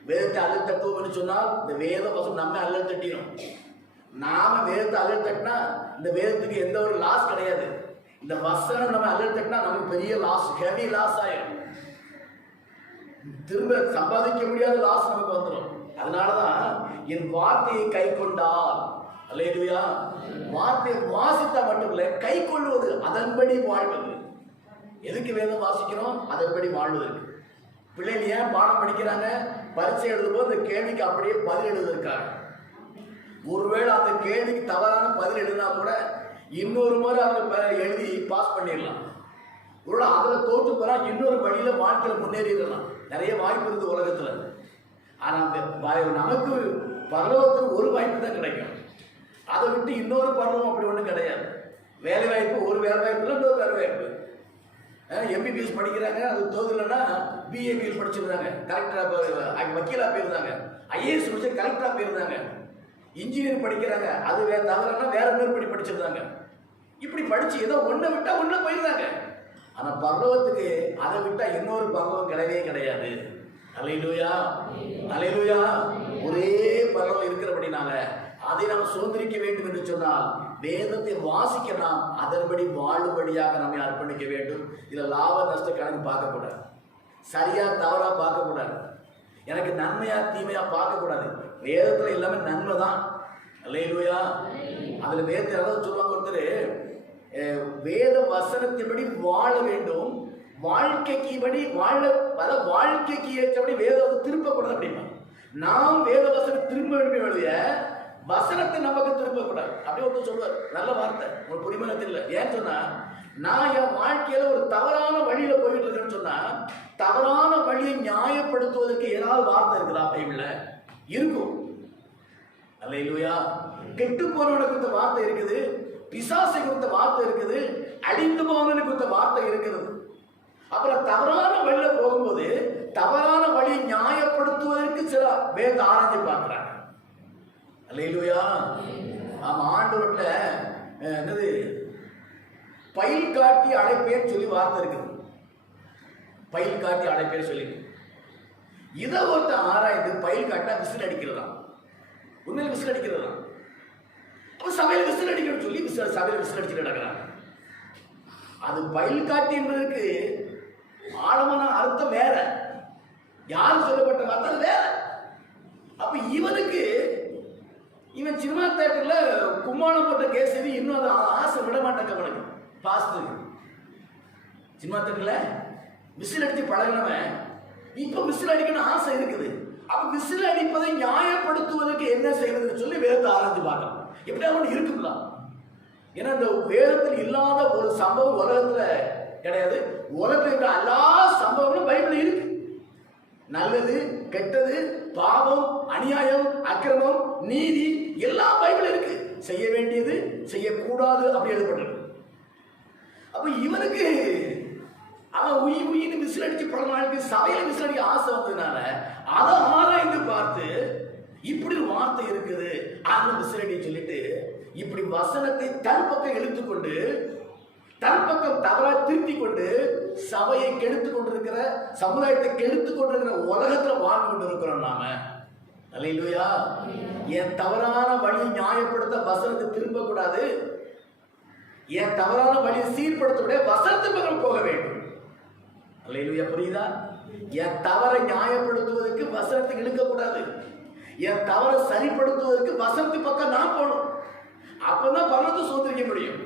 வேதத்தை அல்லல் தட்டுவோம்னு சொன்னால் இந்த வேத வசனம் நம்ம அல்லல் தட்டிடும். நாம வேதத்தை அல்லல் தட்டினா இந்த வேதத்துக்கு எந்த ஒரு லாஸ் கிடையாது. இந்த வசனம் நம்ம அல்லல் தட்டினா நமக்கு பெரிய லாஸ், ஹெவி லாஸ் ஆயிடும். திரும்ப சம்பாதிக்க முடியாத லாஸ் நமக்கு வந்துடும். அதனாலதான் என் வார்த்தையை கை கொண்டால், அல்லேலூயா, வார்த்தையை வாசித்தா மட்டும் இல்ல, கை கொள்வது, அதன்படி வாழ்வது. எதுக்கு வேதம் வாசிக்கிறோம்? அதன்படி வாழ்வதற்கு. பிள்ளைங்க ஏன் பாடம் படிக்கிறாங்க? பரீட்சை எழுதும்போது அந்த கேள்விக்கு அப்படியே பதில் எழுதுவதற்காக. ஒருவேளை அந்த கேள்விக்கு தவறான பதில் எழுதினா கூட இன்னொரு முறை அவங்க எழுதி பாஸ் பண்ணிடலாம். ஒரு அதில் தோற்று போறா இன்னொரு வழியில வாழ்க்கையில முன்னேறிடலாம். நிறைய வாய்ப்பு இருக்கு உலகத்துல. ஆனா நமக்கு பரலோகத்தில் ஒரு வாய்ப்பு தான் கிடைக்கும். அதை விட்டு இன்னொரு பரலோகம் அப்படி ஒன்றும் கிடையாது. வேலை வாய்ப்பு, ஒரு வேலை வாய்ப்புல இன்னொரு வேலை வாய்ப்பு. எம்பிபிஎஸ் படிக்கிறாங்க, அது தோதுலன்னா பிஏபிஎஸ் படிச்சிருந்தாங்க, கலெக்டரா வக்கீலா போயிருந்தாங்க, ஐஏஎஸ் முடிச்சு கலெக்டரா போயிருந்தாங்க. இன்ஜினியர் படிக்கிறாங்க, அது வேற தவறுனா வேற இன்னொரு படிச்சிருந்தாங்க. இப்படி படிச்சு ஏதோ ஒன்றை விட்டா ஒன்றை போயிருந்தாங்க. ஆனா பரலோகத்துக்கு அதை விட்டா இன்னொரு பரலோகம் கிடையவே கிடையாது. அல்லேலூயா, அல்லேலூயா. ஒரே பரலோகம் இருக்கிறபடினால அதை நாம் சுதந்திரிக்க வேண்டும் என்று சொன்னால் வேதத்தை வாசிக்க நாம் அதன்படி வாழும்படியாக நம்மை அர்ப்பணிக்க வேண்டும். இதுல லாப நஷ்ட கணக்கு பார்க்கக்கூடாது, சரியா தவறா பார்க்கக்கூடாது, எனக்கு நன்மையா தீமையா பார்க்கக்கூடாது. வேதத்துல எல்லாமே நன்மை தான். அல்லேலூயா. அதுல வேதத்தை ஏதாவது சொல்லுவாங்க, ஒருத்தர் வேத வசனத்தின்படி வாழ வேண்டும், வாழ்க்கைக்கு படி வாழ, அதாவது வாழ்க்கைக்கு ஏற்றபடி வேதத்தை திருப்பக்கூடாது அப்படின்னா. நாம் வேத வசனம் திரும்ப வேண்டும், எழுதிய வசனத்தை நமக்கு திரும்ப கூடாது அப்படி ஒருத்தர் சொல்லுவார். நல்ல வார்த்தை, ஒரு புரிமனத்தில் இல்லை. ஏன்னு சொன்னா, நான் என் வாழ்க்கையில ஒரு தவறான வழியில போயிட்டு இருக்கேன்னு சொன்னா, தவறான வழியை நியாயப்படுத்துவதற்கு ஏதாவது வார்த்தை இருக்குதா? பைபிள்ல இருக்கும். அல்லேலூயா. கெட்டு போனவனுக்கு குறித்த வார்த்தை இருக்குது, பிசாசை குறித்த வார்த்தை இருக்குது, அழிந்து போனவனுக்கு குறித்த வார்த்தை இருக்கிறது. அப்புறம் தவறான வழியில போகும்போது தவறான வழியை நியாயப்படுத்துவதற்கு சில வேத ஆராய்ச்சி பார்க்கிறாங்க. அல்லேலூயா. ஆமா, ஆண்டவர்ல என்னது பயில் காட்டி அழைப்பேன்னு சொல்லி வார்த்தை இருக்குது. பயில் காட்டி அழைப்பேன்னு சொல்லி இதை ஒருத்தர் ஆராய்ந்து பயில் காட்டா விசில் அடிக்கிறதா, உண்மையில விசில் அடிக்கிறதா. அப்ப சபையில் விசில் அடிக்கணும்னு சொல்லி சபையில் விசில் அடிச்சுட்டு நடக்கிறாங்க. அது பயில் காட்டி என்பதற்கு ஆழமான அர்த்தம் வேற, யாரும் சொல்லப்பட்ட வார்த்தை வேற. அப்ப இவனுக்கு, இவன் சினிமா தியேட்டர்ல கும்மாளம் போட்ட கேசரி இன்னும் அதை ஆசை விட மாட்டாங்க. அவனுக்கு பாஸ்து சினிமா தியேட்டர்ல விசில் அடிச்சு பழகினவன் இப்ப விசில் அடிக்கணும் ஆசை இருக்குது. அப்ப விசில் அடிப்பதை நியாயப்படுத்துவதற்கு என்ன செய்வதுன்னு சொல்லி வேதத்தை ஆராய்ச்சி பார்க்கலாம். எப்படியா ஒன்று இருக்குங்களா? ஏன்னா இந்த வேதத்தில் இல்லாத ஒரு சம்பவம் உலகத்துல கிடையாது. உலகத்தில் இருக்கிற எல்லா சம்பவங்களும் பைபிள் இருக்கு. நல்லது, கெட்டது, பாவம், அநியாயம், அக்கிரமம், நீதி எல்லாம் பைபிள் இருக்கு. செய்ய வேண்டியது, செய்யக்கூடாது அப்படி எழுதப்பட்டிருக்கு. அப்ப இவனுக்கு அவன் உயின்னு விசில் அடிச்சு பல நாளைக்கு சபையில விசில் அடிக்க ஆசை வந்ததுனால அதை ஆராய்ந்து பார்த்து இப்படி ஒரு வார்த்தை இருக்குது அந்த விசில் அடி சொல்லிட்டு இப்படி வசனத்தை தன் பக்கம் இழுத்துக்கொண்டு தன் பக்கம் தவறா திருத்தி கொண்டு சபையை கெடுத்து கொண்டிருக்கிற, சமுதாயத்தை கெடுத்து கொண்டிருக்கிற உலகத்துல வாழ்ந்து கொண்டிருக்கிறோம் நாம. அல்லேலூயா. என் தவறான வழியை நியாயப்படுத்த வசனத்தை திரும்ப கூடாது, என் தவறான வழியை சீர்படுத்த வசனத்து பக்கம் போக வேண்டும். அல்லேலூயா. புரியுதா? என் தவறை நியாயப்படுத்துவதற்கு வசனத்தை இழுக்க கூடாது, என் தவறை சரிப்படுத்துவதற்கு வசனத்து பக்கம் நான் போகணும். அப்பதான் பரலோகத்தை சுதந்திரிக்க முடியும்.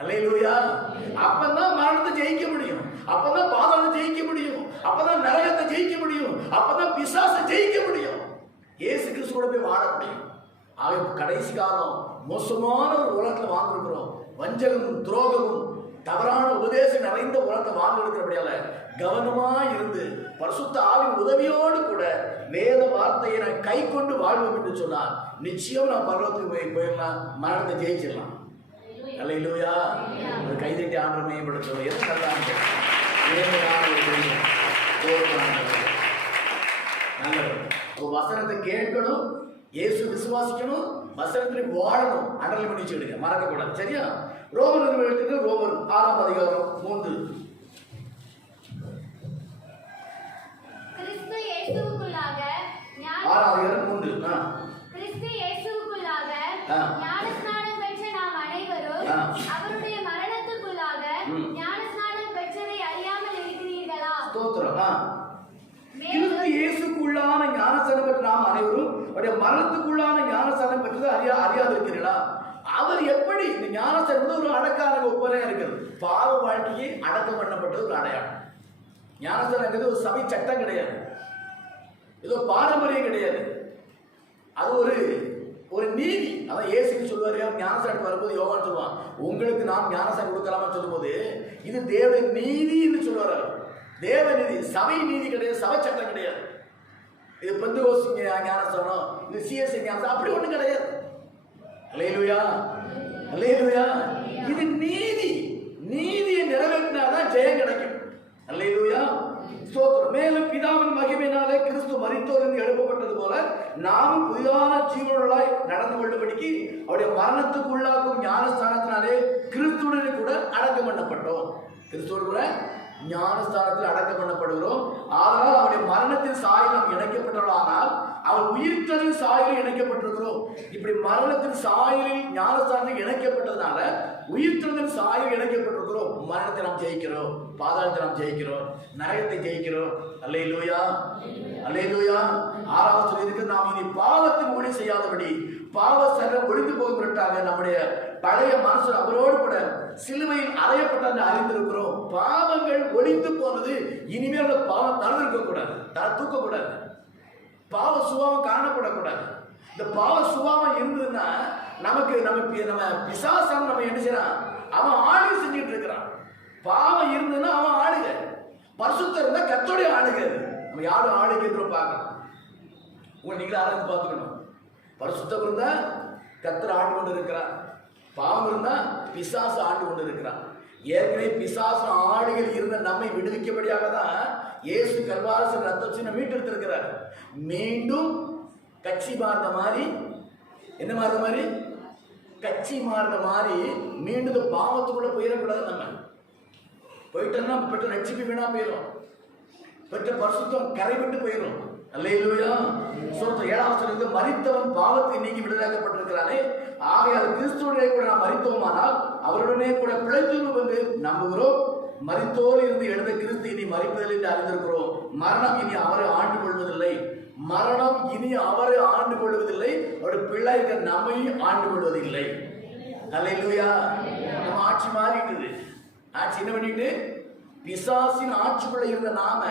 அல்லேலூயா. அப்பதான் மரணத்தை ஜெயிக்க முடியும், அப்பதான் பாதாளத்தை ஜெயிக்க முடியும், அப்பதான் நரகத்தை ஜெயிக்க முடியும், அப்பதான் பிசாசை ஜெயிக்க முடியும், இயேசு கிறிஸ்துவோட போய் வாழ முடியும். ஆக கடைசி காலம் மோசமான ஒரு உலகத்துல வாழ்ந்துருக்கிறோம். வஞ்சகமும் துரோகமும் தவறான உபதேசம் நிறைந்த உலகத்தை வாழ்ந்திருக்கிறபடியால கவனமா இருந்து பரிசுத்த ஆவியின் உதவியோடு கூட வேத வார்த்தையை நான் கை கொண்டு வாழ்வோம் என்று சொன்னால் நிச்சயம் நான் பரலோகத்துக்கு போயிடலாம், மரணத்தை ஜெயிச்சிடலாம். அல்லேலூயா. ஒரு கைதட்டி ஆண்டவரை மேம்படுத்தணும். எது நல்லா நல்லது. வசனத்தை கேட்கணும், இயேசு விசுவாசிக்கணும், வசனத்தில் வாழணும். அண்டர்லைன் பண்ணி வச்சுக்கிடுங்க, மறக்கக்கூடாது. சரியா? ரோமர் எடுத்துட்டு ரோமர் 6ஆம் அதிகாரம் 3. கிறிஸ்து இயேசுவுக்குள்ளாக 6ஆம் அதிகாரம் 3. கிறிஸ்து இயேசுவுக்குள்ளாக ஞானஸ்நானம் பெற்ற நாம் அனைவரும் அவருடைய மரணத்துக்குள்ளாக ஞானஸ்நானம் பெற்றதை அறியாமல் இருக்கிறீர்களா? ஸ்தோத்திரம். கிறிஸ்து இயேசுக்குள்ளான ஞானஸ்நானம் பெற்ற நாம் அனைவரும் அவருடைய மரணத்துக்குள்ளான ஞானஸ்நானம் பெற்றது அறியாது இருக்கிறீர்களா? அவர் எப்படி இந்த ஞானஸ்நானம் ஒரு அடக்காரங்க ஒப்பனையா இருக்கிறது. பாவ வாழ்க்கையை அடக்கம் பண்ணப்பட்டது ஒரு அடையாளம். ஞானஸ்நானம் ஒரு சபை சட்டம் கிடையாது, ஏதோ பாரம்பரியம் கிடையாது, அது ஒரு நீதி. அதான் இயேசுக்கு சொல்லுவாரு, ஞானஸ்நானம் வரும்போது யோவான் சொல்லுவான், உங்களுக்கு நாம் ஞானஸ்நானம் கொடுக்கலாமா சொல்லும் போது இது தேவ நீதி என்று சொல்லுவார். தேவ நீதி, சபை நீதி கிடையாது, சபை சட்டம் கிடையாது. இது பெந்தெகோஸ்து ஞானஸ்நானம், இது சிஎஸ்ஐ ஞானஸ்நானம் அப்படி ஒண்ணும் கிடையாது. அல்லேலூயா, அல்லேலூயா. இது நீதி, நீதியை நிறைவேற்றினாதான் ஜெயம் கிடைக்கும். அல்லேலூயா, ஸ்தோத்திரம். மேலும் பிதாவின் மகிமையினாலே கிறிஸ்து மரித்தோரிலிருந்து எழுப்பப்பட்டது போல நாமும் புதிதான ஜீவனுள்ளாய் நடந்து கொள்ளும்படிக்கு அவருடைய மரணத்துக்கு உள்ளாக்கும் ஞானஸ்தானத்தினாலே கிறிஸ்துவுடனே கூட அடக்கம் பண்ணப்பட்டோம். கிறிஸ்துவோடு கூட ஞானஸ்தானத்தில் அடக்கம் பண்ணப்படுகிறோம். ஆனால் அவருடைய மரணத்தின் சாயல் நாம் இணைக்கப்பட்டுள்ளோம். அவர் உயிர்த்தலின் சாயலில் இணைக்கப்பட்டிருக்கிறோம். இப்படி மரணத்தின் சாயலில் ஞானஸ்தானத்தில் இணைக்கப்பட்டதுனால உயிர்த்தலின் சாயலில் இணைக்கப்பட்டிருக்கிறோம். மரணத்தை நாம் ஜெயிக்கிறோம், பாதாளத்தை நாம் ஜெயிக்கிறோம், நரகத்தை ஜெயிக்கிறோம். அல்லேலூயா, அல்லேலூயா. 6வது சொல்லியிருக்கு, நாம் இனி பாவத்துக்கு ஊழி செய்யாதபடி பாவ சரீரம் ஒழிந்து போகிறதாக நம்முடைய பழைய மனசு அவரோடு கூட சிலுவையில் அறையப்பட்ட அறிந்திருக்கிறோம். பாவங்கள் ஒழிந்து போனது. இனிமேல் பாவம் தளர்ந்திருக்க கூடாது, தூக்கக்கூடாது, பாவ சுபாவம் காணப்படக்கூடாது. இந்த பாவ சுபாவம் இருந்ததுன்னா நம்ம பிசாசம் நம்ம என்ன செய்யறான், அவன் ஆளுகை செஞ்சுட்டு இருக்கிறான். பாவம் இருந்ததுன்னா அவன் ஆளுக, பரிசுத்தம் இருந்தா கர்த்தருடைய ஆளுகை. நம்ம யாரும் ஆளுகை பார்க்கணும். நீங்களே ஆராய்ந்து பார்த்துக்கணும். பரிசுத்தம் இருந்தா கர்த்தர் ஆண்டு கொண்டு இருக்கிறார், பாவம் இருந்தா பிசாசு ஆண்டு கொண்டு இருக்கிறார். ஏற்கனவே பிசாசு ஆளுகள் இருந்த நம்மை விடுவிக்கப்படியாக தான் இயேசு கல்வாரி ரத்தத்தை மீட்டெடுத்திருக்கிறார். மீண்டும் கட்சி மாறுற மாதிரி, என்ன மாறுற மாதிரி, கட்சி மாறுற மாதிரி மீண்டும் பாவத்துக்குள்ள போயிடக்கூடாது. நம்ம போயிட்டோம்னா பெற்ற ரட்சிப்பு வீணா போயிடும், பெற்ற பரிசுத்தம் கரைவிட்டு போயிடும். அல்லேலூயா, ஸ்தோத்திரம். 7ஆம் வசனத்தில் மரித்தவன் பாவத்தை நீங்கி விடுதலையாக்கப்பட்டிருக்கிறானே, ஆகையால் கிறிஸ்துவுடனே கூட நாம் மரித்தோமானால் அவருடனே கூட பிழைத்துள்ளோம் என்று நம்புகிறோம். மரித்தோர் இருந்து எழுந்த கிறிஸ்து இனி மரிப்பதில்லை என்று அறிந்திருக்கிறோம். மரணம் இனி அவரை ஆண்டு கொள்வதில்லை, மரணம் இனி அவரை ஆண்டு கொள்வதில்லை, அவருடைய பிள்ளைகள் நம்மையும் ஆண்டு கொள்வதில்லை. அல்லேலூயா. நம்ம ஆட்சி மாறிட்டுது. ஆட்சி என்ன பண்ணிட்டு, பிசாசின் ஆட்சிக்குள்ள இருந்த நாம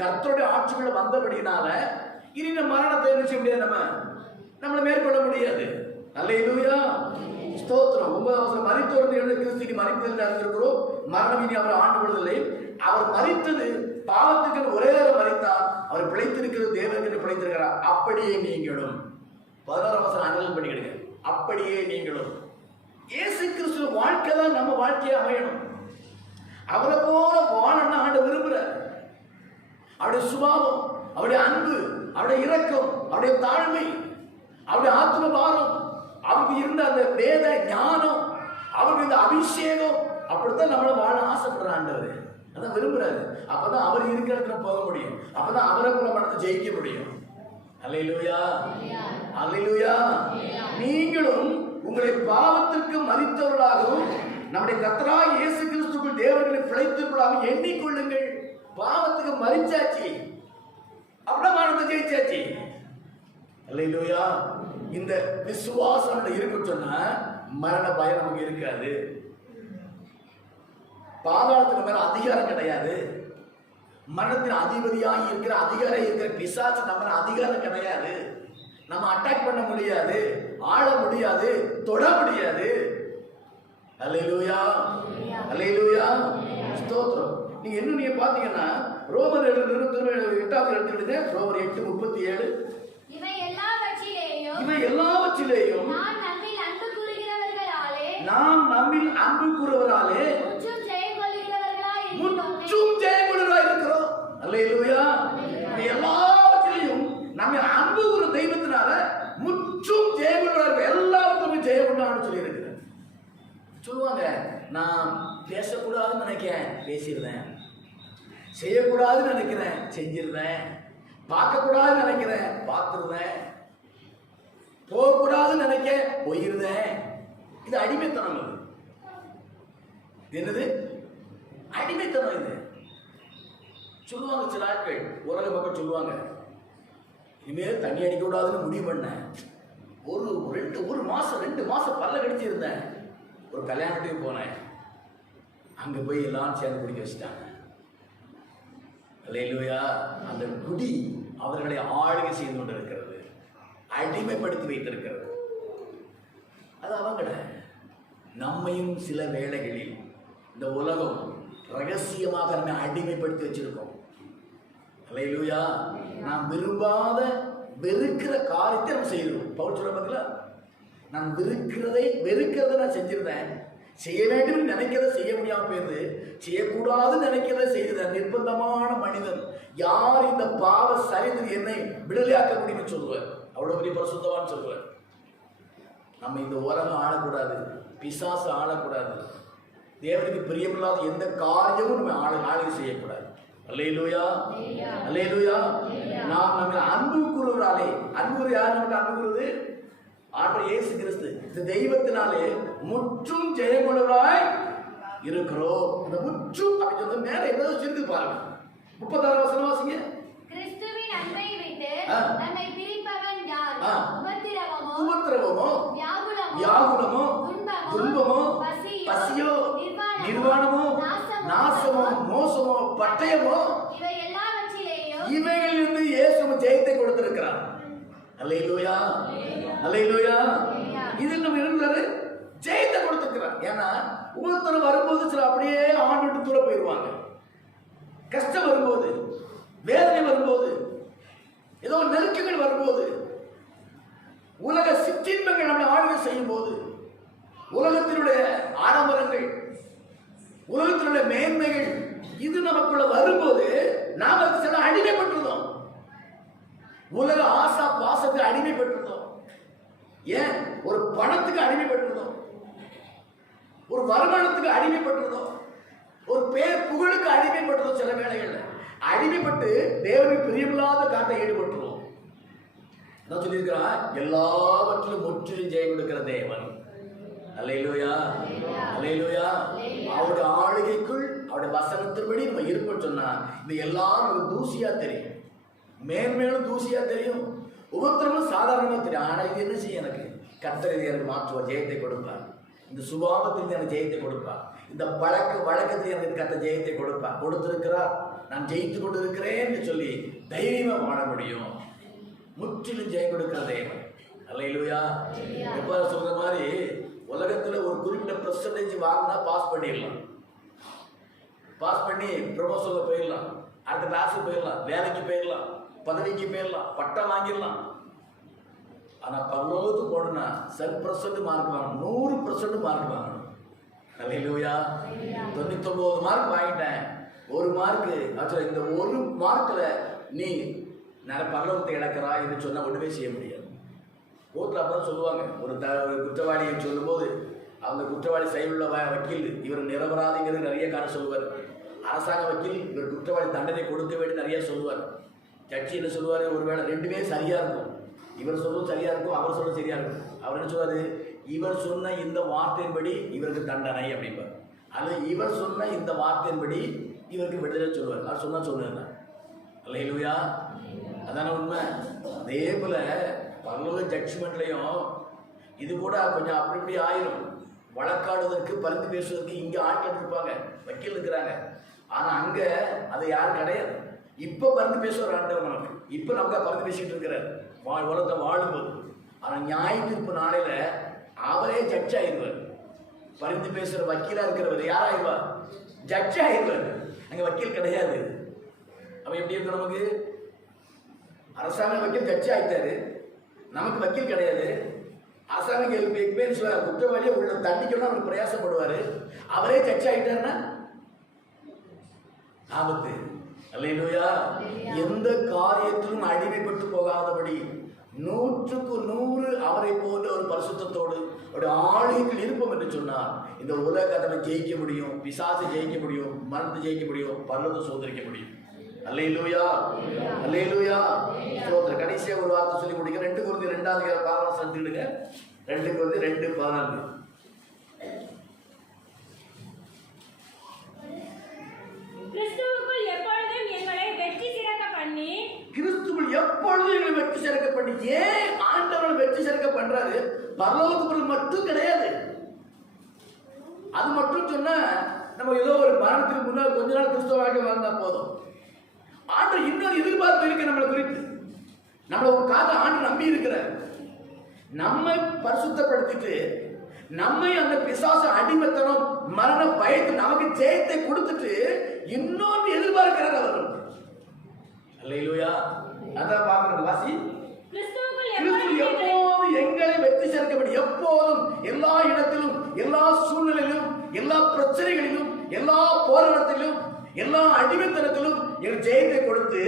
கர்த்தருடைய ஆட்சிக்குள்ள வந்தபடினால இனி இந்த மரணத்தை என்ன செய்ய முடியாது, நம்மளை மேற்கொள்ள முடியாது. அல்லேலூயா, ஸ்தோத்திரம். 9ஆம் வசனம், மரித்தோர் எழுந்த கிறிஸ்து இனி மரிப்பதில்லை அறிந்திருக்கிறோம். மரணம் இனி அவர் ஆண்டு கொள்வதில்லை. அவர் மரித்தது பாவத்துக்கு ஒரே மரித்தார், அவர் பிழைத்திருக்கிறது தேவனுக்கு பிழைத்திருக்கிறார். அப்படியே நீங்களும். 16ஆம் வசனம் அனல் பண்ணிக்கிடுங்க. அப்படியே நீங்களும். இயேசு கிறிஸ்துவ வாழ்க்கை தான் நம்ம வாழ்க்கையை அமையணும். அவரை போல வாழணும்னு ஆண்டவர் விரும்புறார். அவருடைய சுபாவம், அவருடைய அன்பு, அவருடைய இரக்கம், அவருடைய தாழ்மை, அவருடைய ஆத்ம பாரம், அவருக்கு இருந்த அந்த வேத ஞானம், அவருக்கு இந்த அபிஷேகம், அப்படித்தான் நம்மள வாழ ஆசைப்படுற ஆண்டவர். அதான் விரும்புறாரு. அப்பதான் அவர் இருக்கிற இடத்துல போக முடியும், அப்பதான் அவரை கூட மனத்தை ஜெயிக்க முடியும். அல்லேலூயா, அல்லேலூயா. நீங்களும் உங்களை பாவத்திற்கு மரித்தவர்களாகவும் நம்முடைய கர்த்தராகிய இயேசு கிறிஸ்துவுக்குள் தேவர்களை பிழைத்திருப்பதாக எண்ணிக்கொள்ளுங்கள். பாவத்துக்கு மரிச்சாச்சு, அப்படியே மரணத்தை ஜெயிச்சாச்சு. அல்லேலூயா. இந்த விசுவாசம் இருக்குன்னு சொன்னா மரண பயம் நமக்கு இருக்காது. பாதாளத்துக்கு மேல அதிகாரம் கிடையாது. மரணத்தின் அதிபதியாக இருக்கிற அதிகாரம் இருக்கிற பிசாசு நம்ம அதிகாரம் கிடையாது. நம்ம அட்டாக் பண்ண முடியாது, ஆள முடியாது, தொட முடியாது. அல்லேலூயா, அல்லேலூயா, ஸ்தோத்திரம். நீங்க என்ன நீங்க பாத்தீங்கன்னா ரோமர் 8ஆவது எடுத்துக்கிட்டு ரோமர் 8:37, இவை எல்லாவற்றிலேயும் நாம் நம்மில் அன்பு கூறுவராலே முற்றும் ஜெயம் கொள்கிறவராய் இருக்கிறோம். அல்லேலூயா. எல்லாவற்றிலையும் நம்ம அன்பு கூறும் தெய்வத்தினால முற்றும் ஜெயம் கொள்கிறார்கள். எல்லாவற்றையும் ஜெயம் கொண்டான்னு சொல்லி இருக்கிறார். சொல்லுவாங்க, நான் பேசக்கூடாதுன்னு நினைக்கிறேன், பேசிடுறேன். செய்யக்கூடாதுன்னு நினைக்கிறேன், செஞ்சிருந்தேன். பார்க்கக்கூடாதுன்னு நினைக்கிறேன், பார்த்துருந்தேன். போகக்கூடாதுன்னு நினைக்க போயிருந்தேன். இது அடிமைத்தனம். அது என்னது? அடிமைத்தனம். இது சொல்லுவாங்க சில ஆட்கள், உலக மக்கள் சொல்லுவாங்க, இனிமேல் தண்ணி அடிக்க கூடாதுன்னு முடிவு பண்ணேன். ஒரு மாசம் 2 மாசம் பல்ல கடிச்சிருந்தேன். ஒரு கல்யாணத்துக்கு போனேன். அங்க போய் எல்லாம் சேர்ந்து குடிக்க வச்சுட்டாங்க. அல்லேலூயா. அந்த குடி அவர்களை ஆளுகை செய்து கொண்டிருக்கிறது, அடிமைப்படுத்தி வைத்திருக்கிறது. அது அவங்கள. நம்மையும் சில வேளைகளில் இந்த உலகம் ரகசியமாக நம்மை அடிமைப்படுத்தி வச்சிருக்கோம். அல்லேலூயா. நாம் விரும்பாத வெறுக்கிற காரியத்தை நம்ம செய்யணும். பவுல் சொல்ல பார்த்தீங்களா, நான் வெறுக்கிறத நான் செஞ்சிருந்தேன், செய்ய வேண்டும் நினைக்கிறத செய்ய முடியாம போயிருது, செய்யக்கூடாதுன்னு நினைக்கிறத செய்தேன். நிர்பந்தமான மனிதன் யார் இந்த பாவ சரிந்து என்னை விடுதலையாக்க முடியும்னு சொல்லுவார். அவ்வளவு பெரிய பரிசுத்தவான் சொல்லுவார். நம்ம இந்த உலகம் ஆளக்கூடாது, பிசாசு ஆளக்கூடாது, தேவனுக்கு பிரியமில்லாத எந்த காரியமும் நம்ம ஆளுகை செய்யக்கூடாது. அல்லேலூயா, அல்லேலூயா. நாம் நம்ம அன்பு கூறுவதாலே, அன்பு யார் நமக்கு அன்பு கூறுவது? ஆண்டவர் இயேசு கிறிஸ்து. இந்த தெய்வத்தினாலே முற்றும் ஜெயமுள்ளவராய் இருக்கிறோம். இந்த முற்றும் அப்படி சொன்ன மேல ஏதாவது சொல்லி பாருங்க. 36 வசனம் வாசிங்க. கிறிஸ்துவின் அன்பை விட்டு நம்மை பிரிப்பவன் யார்? உபத்திரவமோ, வியாகுலமோ, துன்பமோ, பசியோ, நிர்வாணமோ, நாசமோ, மோசமோ, பட்டயமோ, இவைகளிலிருந்து இயேசு ஜெயத்தை கொடுத்திருக்கிறார். அல்லேலூயா, அல்லேலூயா. இதில் நம்ம இருந்தாரு ஜெயத்தை கொடுத்திருக்கிறார். ஏன்னா உபத்திரம் வரும்போது சில அப்படியே ஆண்டு விட்டு தூர போயிடுவாங்க. கஷ்டம் வரும்போது, வேதனை வரும்போது, ஏதோ நெருக்கங்கள் வரும்போது, உலக சிற்றின்பங்கள் நம்மை ஆளுகை செய்யும் போது, உலகத்தினுடைய ஆடம்பரங்கள், உலகத்தினுடைய மேன்மைகள் இது நமக்குள்ள வரும்போது நாம் அதுக்கு சில அடிமைப்பட்டிருந்தோம். உலக ஆசா பாசத்துக்கு அடிமைப்பட்டிருந்தோம். ஏன்? ஒரு பணத்துக்கு அடிமைப்பட்டிருந்தோம், ஒரு வருமானத்துக்கு அடிமைப்பட்டிருந்தோம், ஒரு பேர் புகழுக்கு அடிமைப்பட்டிருந்தோம். சில வேளைகள்ல அடிமைப்பட்டு தேவனுக்கு பிரியமில்லாத காட்டை ஈடுபட்டுருவோம். நான் சொல்லியிருக்கிறான், எல்லாவற்றிலும் முற்றிலும் ஜெயம் கொடுக்கிற தேவன். அல்லேலூயா, அல்லேலூயா. அவருடைய ஆளுகைக்குள் அவருடைய வசனத்தின்படி நம்ம இருப்போம் சொன்னா இந்த எல்லாம் நமக்கு தூசியா தெரியும், மேன்மேலும் தூசியா தெரியும், உபத்திரமும் சாதாரணமா தெரியும். ஆனா இது என்ன செய்ய? எனக்கு கர்த்தர் எனக்கு மாற்றுவார், ஜெயத்தை கொடுப்பார். இந்த சுபாவத்தில் எனக்கு ஜெயத்தை கொடுப்பார். இந்த வழக்கத்தில் எனக்கு கர்த்தர் ஜெயத்தை கொடுப்பார், கொடுத்திருக்கிறார். நான் ஜெயித்து கொண்டு இருக்கிறேன்னு சொல்லி தைரியமா வாழ முடியும். முற்றிலும் ஜெயம் கொடுக்கிற தேவன். அல்லேலூயா. எப்ப சொல்ற மாதிரி உலகத்துல ஒரு குறிப்பிட்ட பெர்சன்டேஜ் வாங்கினா பாஸ் பண்ணிடலாம், பாஸ் பண்ணி ப்ரொமோஷன்ல போயிடலாம், அடுத்த கிளாஸுக்கு போயிடலாம், வேலைக்கு போயிடலாம், பதவிக்கு போயிடலாம், பட்டம் வாங்கிடலாம். ஆனா பரலோகத்துக்கு போகணும்னா 7% மார்க் வாங்கணும், 100% மார்க் வாங்கணும். அல்லேலூயா. 99 மார்க் வாங்கிட்டேன், 1 மார்க் ஆக்சுவலா இந்த 1 மார்க்ல நீ நிறைய பரலோகத்தை இழக்கிறாய் என்று சொன்னா ஒண்ணுமே செய்ய முடியாது. கோர்ட்ல அப்பதான் சொல்லுவாங்க, ஒரு குற்றவாளியை சொல்லும் போது அந்த குற்றவாளி சைடுள்ள வக்கீல் இவர் நிரபராதிங்கிறது நிறைய காரணம் சொல்லுவார். அரசாங்க வக்கீல் இவர் குற்றவாளி தண்டனை கொடுக்க வேண்டும் நிறைய சொல்லுவார். ஜட்ஜி என்ன சொல்லுவார்? ஒருவேளை ரெண்டுமே சரியா இருக்கும், இவர் சொல்றது சரியா இருக்கும், அவர் சொல்றது சரியா இருக்கும். அவர் என்ன சொல்வாரு? இவர் சொன்ன இந்த வார்த்தையின்படி இவருக்கு தண்டனை அப்படிம்பார், அல்லது இவர் சொன்ன இந்த வார்த்தையின்படி இவருக்கு விடுதலை சொல்லுவார். அவர் சொன்னா சொல்லுங்க. அல்லேலூயா. அதான உண்மை. அதே போல பரலோக ஜட்ஜ்மெண்ட்லையும் இது கூட கொஞ்சம் அப்படி இப்படி ஆயிரும். வழக்காடுவதற்கு பரிந்து பேசுவதற்கு இங்க ஆட்கள் இருப்பாங்க, வக்கீல் இருக்கிறாங்க. ஆனா அங்க அது யாரும் கிடையாது. இப்ப பரிந்து பேசுவார் ஆண்டவர் நமக்கு, இப்ப நமக்கு பரிந்து பேசிட்டு இருக்கிறார் உலகத்தை வாழும்போது. ஆனா நியாய தீர்ப்பு நாளையில அவரே ஜட்ஜ் ஆயிடுவார். பரிந்து பேசுற வக்கீலா இருக்கிறவர் யாராயிருவார்? ஜட்ஜ் ஆயிடுவார். அங்க வக்கீல் கிடையாது. அவன் எப்படி இருக்கு? நமக்கு அரசாங்க வக்கீல் ஜட்ஜ் ஆயிட்டாரு, நமக்கு வக்கீல் கிடையாது. அரசாங்க குற்றவாளியை உள்ள தண்டிக்கணும் அவர் பிரயாசப்படுவாரு, அவரே ஜட்ஜ் ஆயிட்டாருன்னா ஆபத்து. அல்லேலூயா. எந்த காரியத்திலும் அடிமைப்பட்டு போகாதபடி 100க்கு 100 அவரை போன்ற ஒரு பரிசுத்தத்தோடு அப்படி ஆளுகைகள் இருப்போம் என்று சொன்னால் இந்த உலக கதவை ஜெயிக்க முடியும், பிசாசை ஜெயிக்க முடியும், மரணத்தை ஜெயிக்க முடியும், பரலோகத்தை சுதந்திரிக்க முடியும். அல்லேலூயா, அல்லேலூயா. ஸ்தோத்திரம். கடைசியா ஒரு வார்த்தை சொல்லி முடிக்க 2 கொரிந்தியர் 2 பாகம் எடுத்துக்கிடுங்க. 2 கொரிந்தியர் 2:14. கிறிஸ்துவுக்குள் எப்பொழுதும் எங்களை வெற்றி சிறக்க பண்ணி. கிறிஸ்துவுக்குள் எப்பொழுதும் எங்களை வெற்றி சிறக்க பண்ணி. ஏன் ஆண்டவர் வெற்றி சிறக்க பண்றாரு? பரலோகத்துக்கு மட்டும் கிடையாது. அது மட்டும் சொன்னா நம்ம ஏதோ ஒரு மரணத்துக்கு முன்னால் கொஞ்ச நாள் கிறிஸ்துவ வாழ்க்கை வாழ்ந்தா போதும். ஆண்டவர் இன்னொரு எதிர்பார்ப்பு இருக்கு நம்மளை குறித்து. நம்மளை ஒரு காலம் ஆண்டு நம்பி இருக்கிறார். நம்மை பரிசுத்தப்படுத்திட்டு நம்மை அந்த பிசாச அடிமைத்தனம் மரண பயத்து நமக்கு ஜெயத்தை கொடுத்துட்டு இன்னொன்று எதிர்பார்க்கிறார் அவர்கள். அல்லேலூயா. அதான் பார்க்கறது. வாசி. கிறிஸ்து எப்போதும் எங்களை வெற்றி சேர்க்கப்படி, எப்போதும் எல்லா இடத்திலும் எல்லா சூழ்நிலையிலும் எல்லா பிரச்சனைகளிலும் எல்லா போராட்டத்திலும் எல்லா அடிமைத்தனத்திலும் எங்கள் ஜெயத்தை கொடுத்து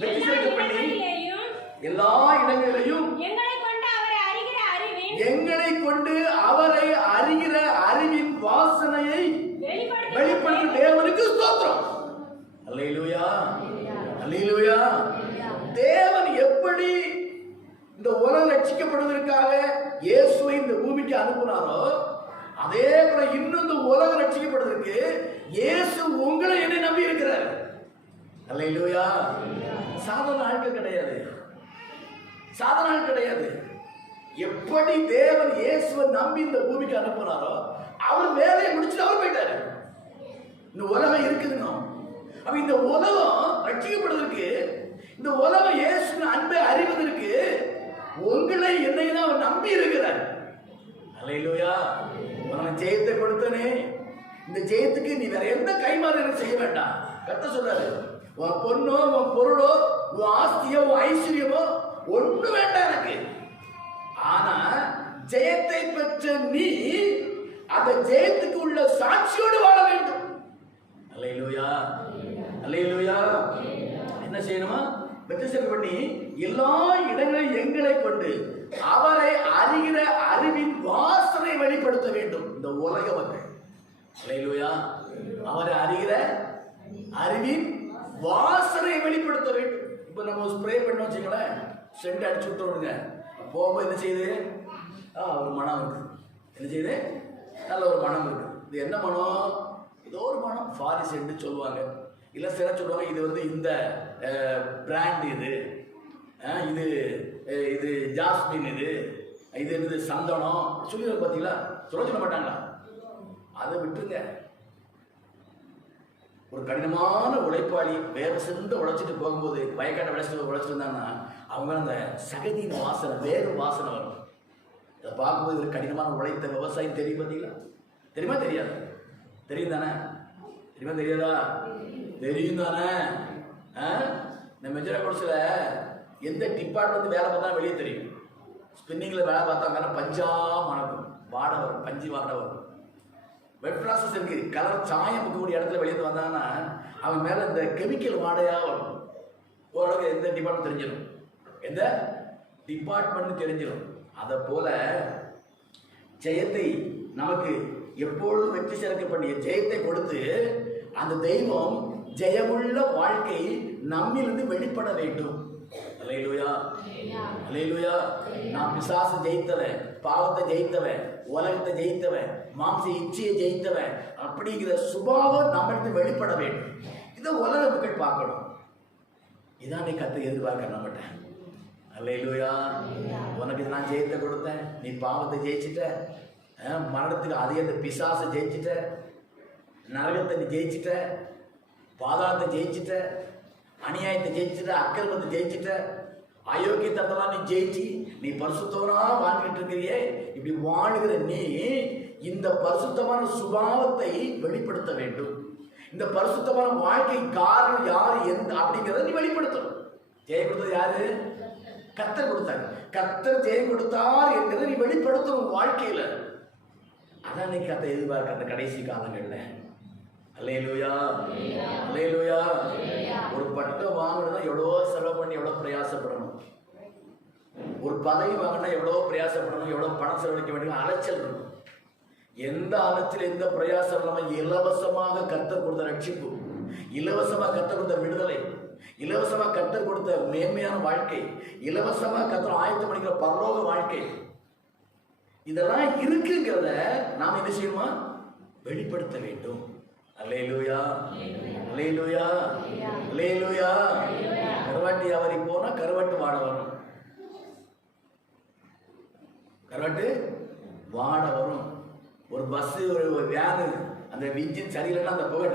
வெற்றி சேர்க்கப்படி எல்லா இடங்களிலையும் எங்களை கொண்டு அவரை அறிகிற அறிவின் வாசனையை வெளிப்படுத்தும் தேவனுக்கு ஸ்தோத்திரம். அல்லேலூயா, அல்லேலூயா. தேவன் எப்படி இந்த உலகம் ரட்சிக்கப்படுவதற்காக இயேசுவை இந்த பூமிக்கு அனுப்பினாரோ அதே போல இன்னும் இந்த உலகம் ரட்சிக்கப்படுவதற்கு இயேசு உங்களை என்னை நம்பி இருக்கிறார். அல்லேலூயா. சாதாரண ஆட்கள் கிடையாது, சாதாரண ஆட்கள் கிடையாது. எப்படி தேவன் இயேசுவை நம்பி இந்த பூமிக்கு அனுப்பினாரோ அவர் வேலையை முடிச்சுட்டு அவர் போயிட்டாரு. இந்த உலகம் இருக்குதுங்க. அப்ப இந்த உலகம் ரட்சிக்கப்படுவதற்கு, இந்த உலகம் இயேசுவின் அன்பை அறிவதற்கு உங்களை என்னை தான் அவர் நம்பி இருக்கிறார். அல்லேலூயா. உனக்கு ஜெயத்தை கொடுத்தனே, இந்த ஜெயத்துக்கு நீ வேற எந்த கைமாறு எனக்கு செய்ய வேண்டாம். கர்த்தர் சொல்றாரு, உன் பொண்ணோ உன் பொருளோ உன் ஆஸ்தியோ உன் ஐஸ்வர்யமோ ஒண்ணு வேண்டாம் எனக்கு. ஆனா ஜெயத்தை பெற்ற நீ அந்த ஜெயத்துக்கு உள்ள சாட்சியோடு வாழ வேண்டும். அல்லேலூயா, அல்லேலூயா. என்ன செய்யணுமா? வெற்றி சேர்க்க பண்ணி எல்லா இடங்களிலும் எங்களை கொண்டு அவரை அறிகிற அறிவின் வாசனை வெளிப்படுத்த வேண்டும் இந்த உலக மக்கள். அல்லேலூயா. அவரை அறிகிற அறிவின் வாசனை வெளிப்படுத்த வேண்டும். இப்ப நம்ம ஸ்ப்ரே பண்ணோம் வச்சுங்களேன், சென்ட் அடிச்சு விட்டுருங்க. போகும்போது என்ன செய்யுது? ஒரு மனம் இருக்கு. என்ன செய்யுது? நல்ல ஒரு மனம் இருக்கு. இது என்ன மனம்? ஏதோ ஒரு மனம். ஃபாரி சென்ட் சொல்லுவாங்க, இல்லை சில சொல்லுவாங்க இது வந்து இந்த பிராண்ட், இது இது இது ஜாஸ்மின், இது இது என்னது சந்தனம் சொல்லிடுவாங்க. பார்த்தீங்களா? சொல்ல மாட்டாங்களா? அதை விட்டுருங்க. ஒரு கடினமான உழைப்பாளி வேறு சேர்ந்து உழைச்சிட்டு போகும்போது வயக்காட்டை உழைச்சிட்டு இருந்தாங்கன்னா அவங்க அந்த சகதியின் வாசனை, வேறு வாசனை வரும். இதை பார்க்கும்போது ஒரு கடினமான உழைத்த விவசாயம் தெரியும். பார்த்தீங்களா? தெரியுமா? தெரியாது? தெரியும் தானே? தெரியுமா? தெரியாதா? தெரியும் தானே? இந்த மெஜரா கோர்ஸில் எந்த டிபார்ட்மெண்ட் வேலை பார்த்தா வெளியே தெரியும். ஸ்பின்னிங்கில் வேலை பார்த்தாங்கன்னா பஞ்சா மணக்கும், வாடை வரும், பஞ்சு வாடை வரும். வெட் ப்ராசஸ் இருக்கு, கலர் சாயம் இருக்கக்கூடிய இடத்துல வெளியே வந்தாங்கன்னா அவங்க மேலே இந்த கெமிக்கல் வாடையாக வரும். ஓரளவுக்கு எந்த டிபார்ட்மெண்ட் தெரிஞ்சிடும், எந்த டிபார்ட்மெண்ட் தெரிஞ்சிடும். அதை போல ஜெயத்தை நமக்கு எப்பொழுதும் வெற்றி சேர்க்க பண்ணிய ஜெயத்தை கொடுத்து அந்த தெய்வம் ஜெயமுள்ள வாழ்க்கை நம்மிலிருந்து வெளிப்பட வேண்டும். அல்லேலூயா, அல்லேலூயா. நான் பிசாசை ஜெயித்தவன், பாவத்தை ஜெயித்தவன், உலகத்தை ஜெயித்தவன், மாம்ச இச்சையை ஜெயித்தவன் அப்படிங்கிற சுபாவம் நம்மளுக்கு வெளிப்பட வேண்டும். இதை உலக மக்கள் பார்க்கணும். இதான் நீ கத்தை எதிர்பார்க்க நம்மகிட்ட. அல்லேலூயா. உனக்கு நான் ஜெயத்தை கொடுத்தேன், நீ பாவத்தை ஜெயிச்சிட்ட, மரணத்துக்கு அதே அந்த பிசாசை ஜெயிச்சிட்ட, நரகத்தை நீ ஜெயிச்சிட்ட, பாதாளத்தை ஜெயிச்சிட்ட, அநியாயத்தை ஜெயிச்சிட்ட, அக்கிரமத்தை ஜெயிச்சிட்ட, அயோக்கியத்தெல்லாம் நீ ஜெயிச்சு நீ பரிசுத்தவனா வாழ்ந்துட்டு இருக்கிறியே. இப்படி வாழுகிற நீ இந்த பரிசுத்தமான சுபாவத்தை வெளிப்படுத்த வேண்டும். இந்த பரிசுத்தமான வாழ்க்கை காரணம் யாரு எந்த அப்படிங்கிறத நீ வெளிப்படுத்தணும். ஜெயம் கொடுத்தது யாரு? கர்த்தர் கொடுத்தாரு. கர்த்தர் ஜெயம் கொடுத்தார் என்கிறத நீ வெளிப்படுத்தணும் வாழ்க்கையில. அதான் நீ கர்த்தர் எதிர்பார்க்க அந்த கடைசி காலங்கள்ல. அல்லேலூயா, அல்லேலூயா. ஒரு பட்டம் வாங்கணும்னா எவ்வளோ செலவு பண்ணி எவ்வளோ பிரயாசப்படணும். ஒரு பதவி வாங்கினா எவ்வளவு பிரயாசப்படணும், எவ்வளவு பணம் செலவழிக்க வேண்டிய அலைச்சல் இருக்கும். எந்த அலைச்சல் எந்த பிரயாசம் இல்லாம இலவசமாக கர்த்தர் கொடுத்த ரட்சிப்பு, இலவசமா கர்த்தர் கொடுத்த விடுதலை, இலவசமா கர்த்தர் கொடுத்த மேன்மையான வாழ்க்கை, இலவசமா கர்த்தர் ஆயத்தம் பண்ணிக்கிற பரலோக வாழ்க்கை, இதெல்லாம் இருக்குங்கிறத நாம் என்ன செய்யணுமா? வெளிப்படுத்த வேண்டும். அல்லேலூயா, அல்லேலூயா, அல்லேலூயா. கருவாட்டு வியாபாரி போனா கருவாட்டு வாடை வரும், கருவாட்டு வாடை வரும். ஒரு பஸ், ஒரு வேனு, அந்த இன்ஜின் சரியில்லைன்னா அந்த புகை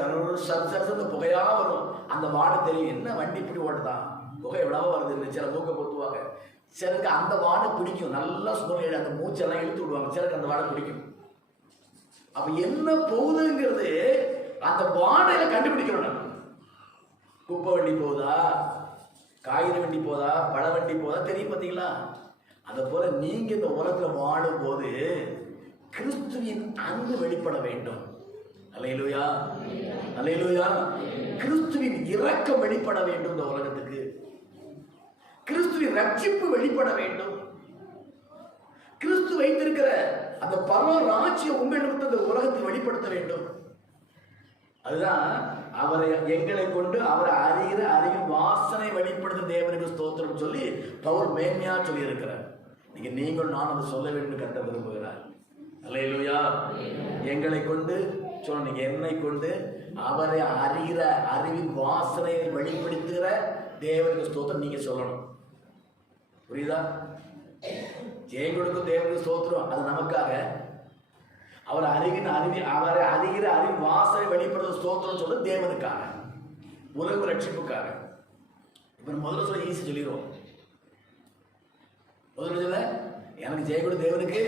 அந்த புகையா வரும். அந்த வாடை தெரியும், என்ன வண்டி இப்படி ஓட்டுதான், புகை எவ்வளவோ வருது. சில மூக்கை பொத்துவாங்க, சிலருக்கு அந்த வாடை பிடிக்கும், நல்லா சுமலை அந்த மூச்செல்லாம் இழுத்து விடுவாங்க, சிலருக்கு அந்த வாடை பிடிக்கும். அப்ப என்ன போகுதுங்கிறது அந்த வாடையில கண்டுபிடிக்கணும். குப்பை வண்டி போகுதா, காய்கறி வண்டி போதா, பழ வண்டி போதா தெரியும் பார்த்தீங்களா? அதை போல நீங்க இந்த உலகத்துல வாழும் போது கிறிஸ்துவின் அன்பு வெளிப்பட வேண்டும். அல்லேலூயா, அல்லேலூயா. கிறிஸ்துவின் இரக்கம் வெளிப்பட வேண்டும் இந்த உலகத்துக்கு. கிறிஸ்துவின் ரட்சிப்பு வெளிப்பட வேண்டும். கிறிஸ்து வைத்திருக்கிற அந்த பரலோக ராஜ்யம் உங்கள் நிமித்தம் இந்த உலகத்தில் வெளிப்படுத்த வேண்டும். அதுதான் அவரை எங்களை கொண்டு அவரை அறிகிற அறிவின் வாசனை வெளிப்படுத்த தேவனுக்கு ஸ்தோத்திரம் சொல்லி பவுல் மேன்மையா சொல்லி இருக்கிறார். நீங்கள் நான் அதை சொல்ல வேண்டும் கத்த விரும்புகிறார். அல்லேலூயா. எங்களை கொண்டு சொல்ல, நீங்க என்னை கொண்டு அவரை அறிகிற அறிவின் வாசனையை வெளிப்படுத்துகிற தேவனுக்கு ஸ்தோத்திரம் நீங்க சொல்லணும். புரியுதா? ஜெயம் கொடுக்கும் தேவனுக்கு ஸ்தோத்திரம், அது நமக்காக. அவரை அறிகிற அறிவின் வாசனை வெளிப்படுத்த ஸ்தோத்திரம் சொல்ல தேவனுக்காக, உலக ரட்சிப்புக்காக. இப்ப முதல்ல சொல்ல ஈஸி சொல்லிடுவோம். முதல்ல சொல்ல, எனக்கு ஜெயம் கொடுத்த தேவனுக்கு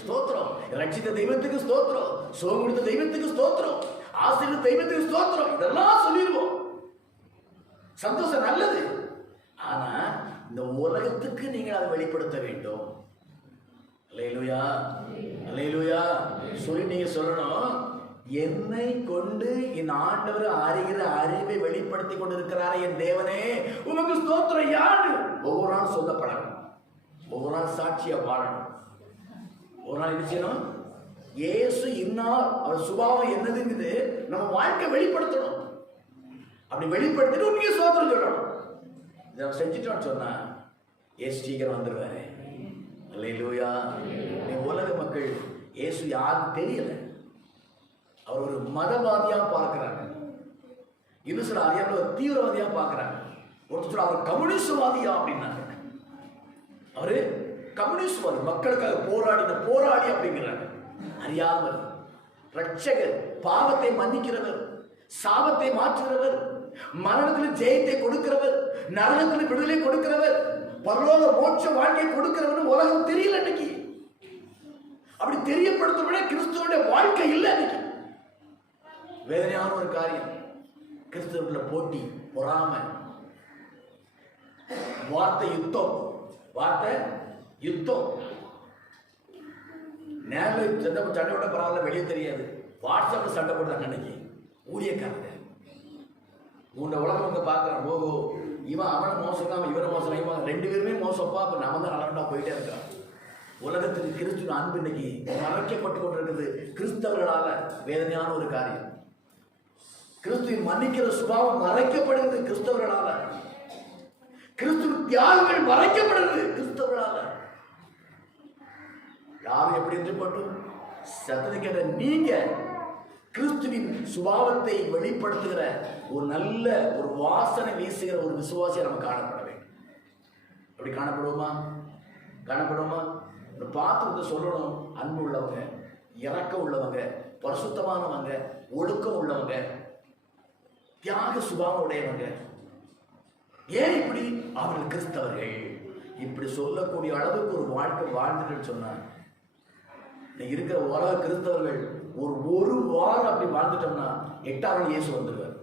ஸ்தோத்திரம், ரட்சித்த தெய்வத்துக்கு ஸ்தோத்திரம், சோகம் கொடுத்த தெய்வத்துக்கு ஸ்தோத்திரம், ஆசீர்வாத தெய்வத்துக்கு ஸ்தோத்திரம், இதெல்லாம் சொல்லிடுவோம். சந்தோஷம் நல்லது. ஆனா இந்த உலகத்துக்கு நீங்கள் அதை வெளிப்படுத்த வேண்டும். அல்லேலூயா, அல்லேலூயா சொல்லி நீங்க சொல்லணும், என்னை கொண்டு என் ஆண்டவர் அறிகிற அறிவை வெளிப்படுத்தி கொண்டிருக்கிறார் என் தேவனே உமக்கு ஸ்தோத்திரம். யாரு ஒவ்வொரு நாள் சொல்லப்படணும், ஒவ்வொரு நாள் சாட்சியா வாழணும். ஒரு நாள் என்ன செய்யணும்? இயேசு இன்னார், அவர் சுபாவம் என்னதுங்குது நம்ம வாழ்க்கை வெளிப்படுத்தணும். அப்படி வெளிப்படுத்திட்டு நீங்க ஸ்தோத்திரம் சொல்லணும். இதை செஞ்சுட்டோன்னு சொன்னா இயேசு சீக்கிரம் வந்துடுவாரு. அல்லேலூயா. நீ உலக மக்கள் இயேசு யாரும் தெரியல, அவர் ஒரு மதவாதியா பார்க்கிறாங்க, இன்னும் சில அறியாமல் ஒரு தீவிரவாதியா பார்க்கிறாங்க. ஒருத்தர் சொல்ல அவர் கம்யூனிஸ்ட்வாதியா அப்படின்னாங்க. அவரு கம்யூனிஸ்ட்வாதி, மக்களுக்காக போராடி அப்படிங்கிறாங்க. அறியாமல் ரட்சகர், பாவத்தை மன்னிக்கிறவர், சாபத்தை மாற்றுகிறவர், மரணத்தில் ஜெயத்தை கொடுக்கிறவர், நரகத்தில் விடுதலை கொடுக்கிறவர், பரலோக மோட்ச வாழ்க்கை கொடுக்கிறவர் உலகம் தெரியல இன்னைக்கு. அப்படி தெரியப்படுத்த கிறிஸ்துவோட வாழ்க்கை இல்லை இன்னைக்கு. வேதனையான ஒரு காரியம். கிறிஸ்துவுக்குள்ள போட்டி, பொறாமை, வார்த்தை யுத்தம், வார்த்தை யுத்தம். நேரில் சண்டை போட பரவாயில்ல, வெளியே தெரியாது. வாட்ஸ்அப்ல சண்டை போடுறாங்க அன்னைக்கு ஊழியக்காரங்க. உங்க உலகம் வந்து பார்க்குறான், ஓஹோ இவன் அவனை மோசம், அவன் இவனை மோசம், இவன் ரெண்டு பேருமே மோசப்பா, அப்போ நம்ம தான் நல்லா போயிட்டே இருக்கான். உலகத்துக்கு கிறிஸ்துவ அன்பு இன்னைக்கு மறைக்கப்பட்டு கொண்டிருக்கிறது கிறிஸ்தவர்களால. வேதனையான ஒரு காரியம். கிறிஸ்துவின் மன்னிக்கிற சுபாவம் மறைக்கப்படுகிறது கிறிஸ்தவர்களால. கிறிஸ்துவ தியாகங்கள் மறைக்கப்படுகிறது கிறிஸ்தவர்களால. யாரும் எப்படி இருக்கட்டும், சத்தத்தை கேட்ட நீங்க கிறிஸ்துவின் சுபாவத்தை வெளிப்படுத்துகிற ஒரு நல்ல ஒரு வாசனை வீசுகிற ஒரு விசுவாசியை நம்ம காணப்பட வேண்டும். அப்படி காணப்படுவோமா? காணப்படுவோமா? பார்த்து வந்து சொல்லணும், அன்பு உள்ளவங்க, இரக்கம் உள்ளவங்க, பரிசுத்தமானவங்க, ஒழுக்கம் உள்ளவங்க, தியாக சுபாவம் உடையவங்க. ஏன் இப்படி? அவர்கள் கிறிஸ்தவர்கள். இப்படி சொல்லக்கூடிய அளவுக்கு ஒரு வாழ்க்கை வாழ்ந்துட்டு சொன்னாங்க. இருக்கிற உலக கிறிஸ்தவர்கள் ஒரு வாரம் அப்படி வாழ்ந்துட்டோம்னா 8ஆம் நாள் இயேசு வந்துடுவார்.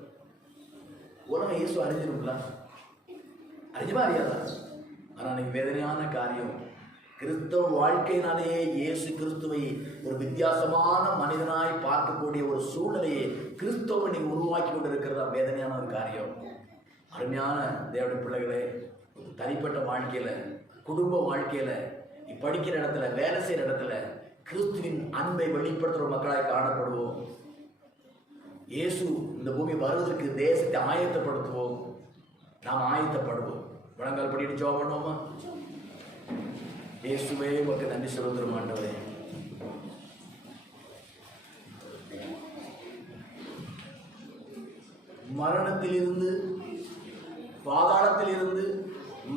உலகம் இயேசு அறிஞ்சிருங்களா? அறிஞ்சுமா அறியாதா? ஆனா அன்னைக்கு வேதனையான காரியம், கிறிஸ்தவ வாழ்க்கையினாலேயே இயேசு கிறிஸ்துவை ஒரு வித்தியாசமான மனிதனாய் பார்க்கக்கூடிய ஒரு சூழ்நிலையை கிறிஸ்தவ நீங்க உருவாக்கி கொண்டு இருக்கிறதா வேதனையான ஒரு காரியம். அருமையான தேவனுடைய பிள்ளைகளே, தனிப்பட்ட வாழ்க்கையில, குடும்ப வாழ்க்கையில, நீ படிக்கிற இடத்துல, வேலை செய்யற இடத்துல கிறிஸ்துவின் அன்பை வெளிப்படுத்துற மக்களாய் காணப்படுவோம். இயேசு இந்த பூமி வருவதற்கு தேசத்தை ஆயத்தப்படுத்துவோம். நாம் ஆயத்தப்படுவோம். வழங்கால் படிட்டு ஜெபம் பண்ணுவோமா? இயேசுவே உமக்கு நன்றி செலுத்துறோம் ஆண்டவரே. மரணத்தில் இருந்து, பாதாளத்தில் இருந்து,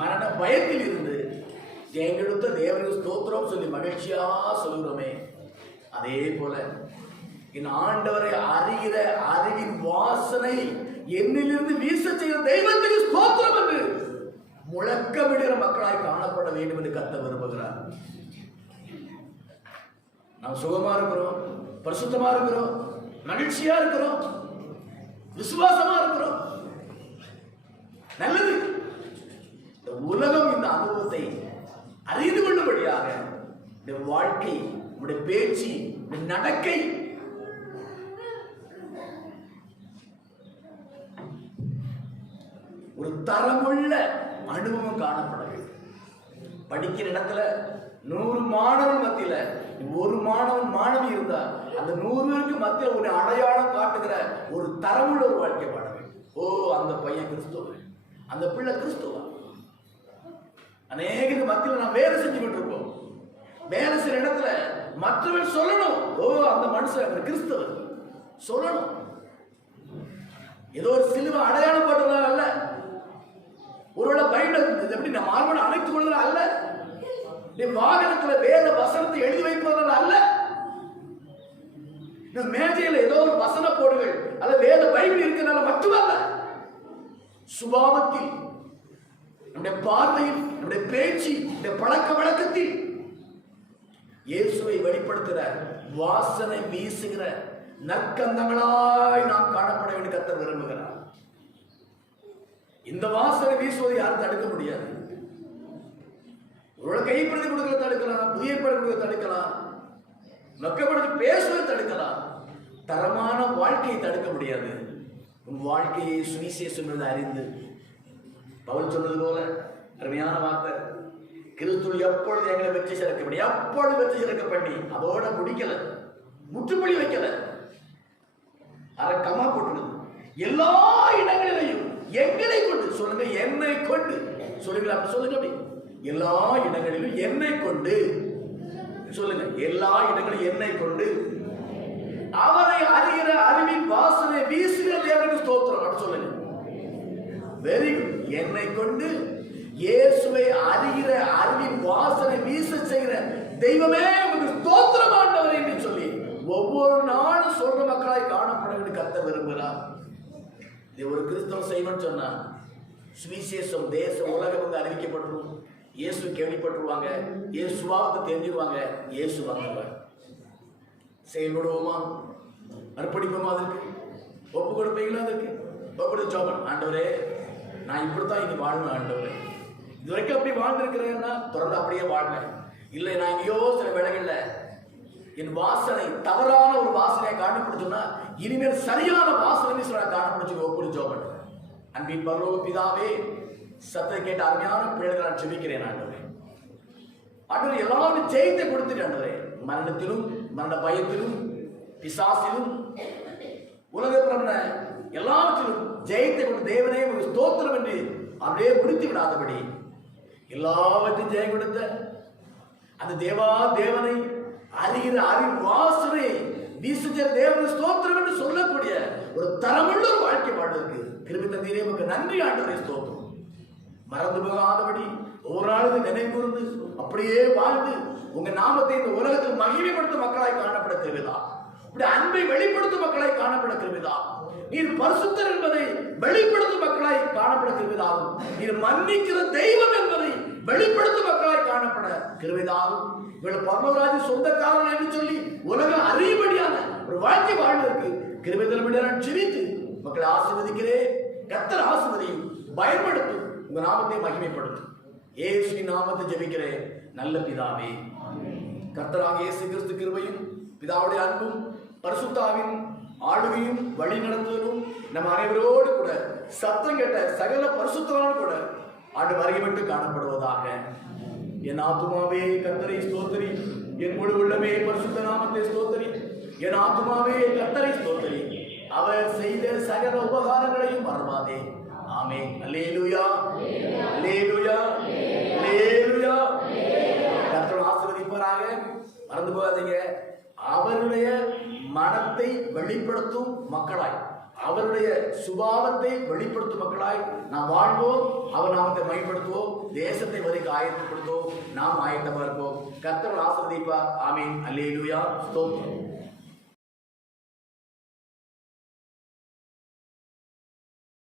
மரண பயத்தில் இருந்து எங்கெடுத்த தேவனுக்கு ஸ்தோத்திரம் சொல்லி மகிழ்ச்சியா சொல்கிறோமே, அதே போல என் ஆண்டவரை அறிகிற அறிவின் வாசனை என்னிலிருந்து வீச செய்கிற தெய்வத்துக்கு ஸ்தோத்திரம் என்று முழக்கமிடுகிற மக்களாய் காணப்பட வேண்டும் என்று கர்த்தர் விரும்புகிறார். நாம் சுகமா இருக்கிறோம், பரிசுத்தமா இருக்கிறோம், மகிழ்ச்சியா இருக்கிறோம், விசுவாசமா இருக்கிறோம், நல்லது. இந்த உலகம் இந்த அனுபவத்தை அறிந்து கொள்ளும்படியாக இந்த வாழ்க்கை, உடைய பேச்சு, நடக்கை ஒரு தரமுள்ள அனுபவம் காணப்பட வேண்டும். படிக்கிற இடத்துல 100 மாணவன் மத்தியில ஒரு மாணவி இருந்தா அந்த 100 பேருக்கு மத்தியில் ஒரு அடையாளம் காட்டுகிற ஒரு தரமுள்ள ஒரு வாழ்க்கை வாழ வேண்டும். ஓ, அந்த பையன் கிறிஸ்துவன், அந்த பிள்ளை கிறிஸ்துவன். அநேக மத்தியில் நாம் வேலை செஞ்சு கொண்டு இருக்கோம். வேலை செய்யற இடத்துல மற்றவன் சொல்லணும், ஓ அந்த மனுஷன் கிறிஸ்தவன் சொல்லணும். ஏதோ ஒரு சிலுவை அடையாளம் போட்டதால் அல்ல, ஒருவேளை பைபிள் எப்படி நம்ம மார்பனை அணைத்துக் கொள்வதால் அல்ல, நீ வாகனத்துல வேத வசனத்தை எழுதி வைப்பதால் அல்ல, இந்த மேஜையில ஏதோ ஒரு வசன போடுகள் அல்ல வேத பைபிள் இருக்கிறதால மட்டுமல்ல, சுபாவத்தில், நம்முடைய பார்வையில், நம்முடைய பேச்சு, நம்முடைய பழக்க வழக்கத்தில் இயேசுவை வெளிப்படுத்துகிற வாசனை வீசுகிற நற்கந்தங்களாய் நாம் காணப்பட வேண்டிய கர்த்தர் விரும்புகிறார். இந்த வாசனை வீசுவதை யாரும் தடுக்க முடியாது. ஒரு கைப்பிரதி கொடுக்கல தடுக்கலாம், புதிய படம் தடுக்கலாம், மக்களுக்கு பேசுவதை தடுக்கலாம், தரமான வாழ்க்கையை தடுக்க முடியாது. உன் வாழ்க்கையை சுவிசேஷம் என்று அறிந்து, பவுல் சொன்னது போல அருமையான வார்த்தை, கிறிஸ்து எப்பொழுது எங்களை வெற்றி சிறக்க பண்ணி, எப்பொழுது வெற்றி சிறக்க பண்ணி, அதோட முடிக்கல, முற்றுப்புள்ளி வைக்கல, அரக்கமா போட்டுடுது. எல்லா இடங்களிலையும் எங்களை கொண்டு சொல்லுங்க, என்னை கொண்டு சொல்லுங்க, அப்படி சொல்லுங்க, அப்படி எல்லா இடங்களிலும் என்னை கொண்டு சொல்லுங்க, எல்லா இடங்களிலும் என்னை கொண்டு அவரை அறிகிற அறிவின் வாசனை வீசுகிற தேவனுக்கு ஸ்தோத்திரம் அப்படி சொல்லுங்க. Very good. என்னை கொண்டு இயேசுவை அறிகிற அறிவின் வாசனை வீச செய்கிற தெய்வமே உங்களுக்கு ஸ்தோத்திரம் ஆண்டவரே என்று சொல்லி ஒவ்வொரு நாளும் சொல்ற மக்களாய் காணப்பட வேண்டும் கர்த்தர் விரும்புகிறார். இது ஒரு கிறிஸ்தவ செய்வன் சொன்னா சுவிசேஷம் தேச உலகம் வந்து அறிவிக்கப்பட்டுரும். இயேசு கேள்விப்பட்டுருவாங்க, இயேசு சுபாவத்தை தெரிஞ்சுக்குவாங்க, இயேசு வந்துடுவாங்க. செயல்படுவோமா? அர்ப்பணிப்போமா? அதற்கு ஒப்பு கொடுப்பீங்களா? அதற்கு ஒப்பு ஜெபம். ஆண்டவரே, நான் இப்படித்தான் இனி வாழணும் ஆண்டவரே, இது வரைக்கும் அப்படி வாழ்ந்திருக்கிறேன்னா தொடர்ந்து அப்படியே வாழ்வேன். இல்லை, நான் எங்கேயோ சில வேளைகள்ல என் வாசனை தவறான ஒரு வாசனையை காணப்படுச்சுன்னா இனிமேல் சரியான வாசனை காணப்படுச்சு ஒப்பு ஜெபம். அன்பின் பரலோக பிதாவே, சத்தத்தை கேட்ட அருமையான பிள்ளைகளை நான் செபிக்கிறேன் ஆண்டவரே. ஆண்டவரே, எல்லாரும் ஜெயத்தை கொடுத்துட்டு ஆண்டவரே, மரணத்திலும் மரண பயத்திலும் பிசாசிலும் உலக பிரமண எல்லாவற்றிலும் ஜெயத்தை கொடுத்த தேவனே ஒரு ஸ்தோத்திரம் என்று அப்படியே முடித்து விடாதபடி எல்லாவற்றையும் ஜெயம் கொடுத்த அந்த தேவனை அறிகிற அறிவு வாசனை வீசுகிற தேவனை ஸ்தோத்திரம் என்று சொல்லக்கூடிய ஒரு தரமுள்ள ஒரு வாழ்க்கை வாழ்வதற்கு கிருபை தந்தீரே, உமக்கு நன்றி ஆண்டவரே, ஸ்தோத்திரம். மறந்து போகாதபடி ஒவ்வொரு நாளும் நினைவு கூர்ந்து அப்படியே வாழ்ந்து உங்க நாமத்தை இந்த உலகத்தில் மகிமைப்படுத்தும் மக்களாய் காணப்பட கிருபைதா. இப்படி அன்பை வெளிப்படுத்தும் மக்களாய் காணப்பட கிருபைதா. நீர் பரிசுத்தர் என்பதை வெளிப்படுத்தும் மக்களாய் காணப்பட கிருபைதாகும். நீர் மன்னிக்கிற தெய்வம் என்பதை வெளிப்படுத்தும் மக்களாய் காணப்பட கிருபைதாகும். இவள் பரலோகராஜ்ய சொந்தக்காரன் என்று சொல்லி உலகம் அறியும்படியான ஒரு வாழ்க்கை வாழ்வதற்கு கிருபை தரும்படி நான் ஜெபித்து மக்களை ஆசீர்வதிக்கிறேன். கர்த்தர் ஆசீர்வதியும், பயன்படுத்தும், உங்க நாமத்தை மகிமைப்படுத்தும். இயேசுவின் நாமத்தை ஜெபிக்கிறேன் நல்ல பிதாவே. கர்த்தராகிய இயேசு கிறிஸ்து கிருபையும் பிதாவுடைய அன்பும் பரிசுத்தாவின் ஆளுகையும் வழி நடத்துவதும் நம் அனைவரோடு கூட சத்தம் கேட்ட சகல பரிசுத்தவானோடு கூட ஆண்டு வருகைவிட்டு காணப்படுவதாக. என் ஆத்துமாவே கர்த்தரை ஸ்தோத்திரி, என் முழு உள்ளமே பரிசுத்த நாமத்தை ஸ்தோத்திரி. என் ஆத்துமாவே கர்த்தரை ஸ்தோத்திரி, அவர் செய்த சகல உபகாரங்களையும் மறவாதே. ஆமென். அல்லேலூயா, அல்லேலூயா, அல்லேலூயா. கர்த்தர் ஆசீர்வதிப்பாராக. மறந்து போகாதீங்க, அவருடைய மனத்தை வெளிப்படுத்தும் மக்களாய், அவருடைய சுபாவத்தை வெளிப்படுத்தும் மக்களாய் நாம் வாழ்வோம். அவர் நாமத்தை மைப்படுத்துவோம். தேசத்தை வரைக்கும் ஆயத்தப்படுத்துவோம். நாம் ஆயத்தமா இருப்போம். கர்த்தர் ஆசீர்வதிப்பார். ஆமென். அல்லேலூயா. ஸ்தோத்திரம்.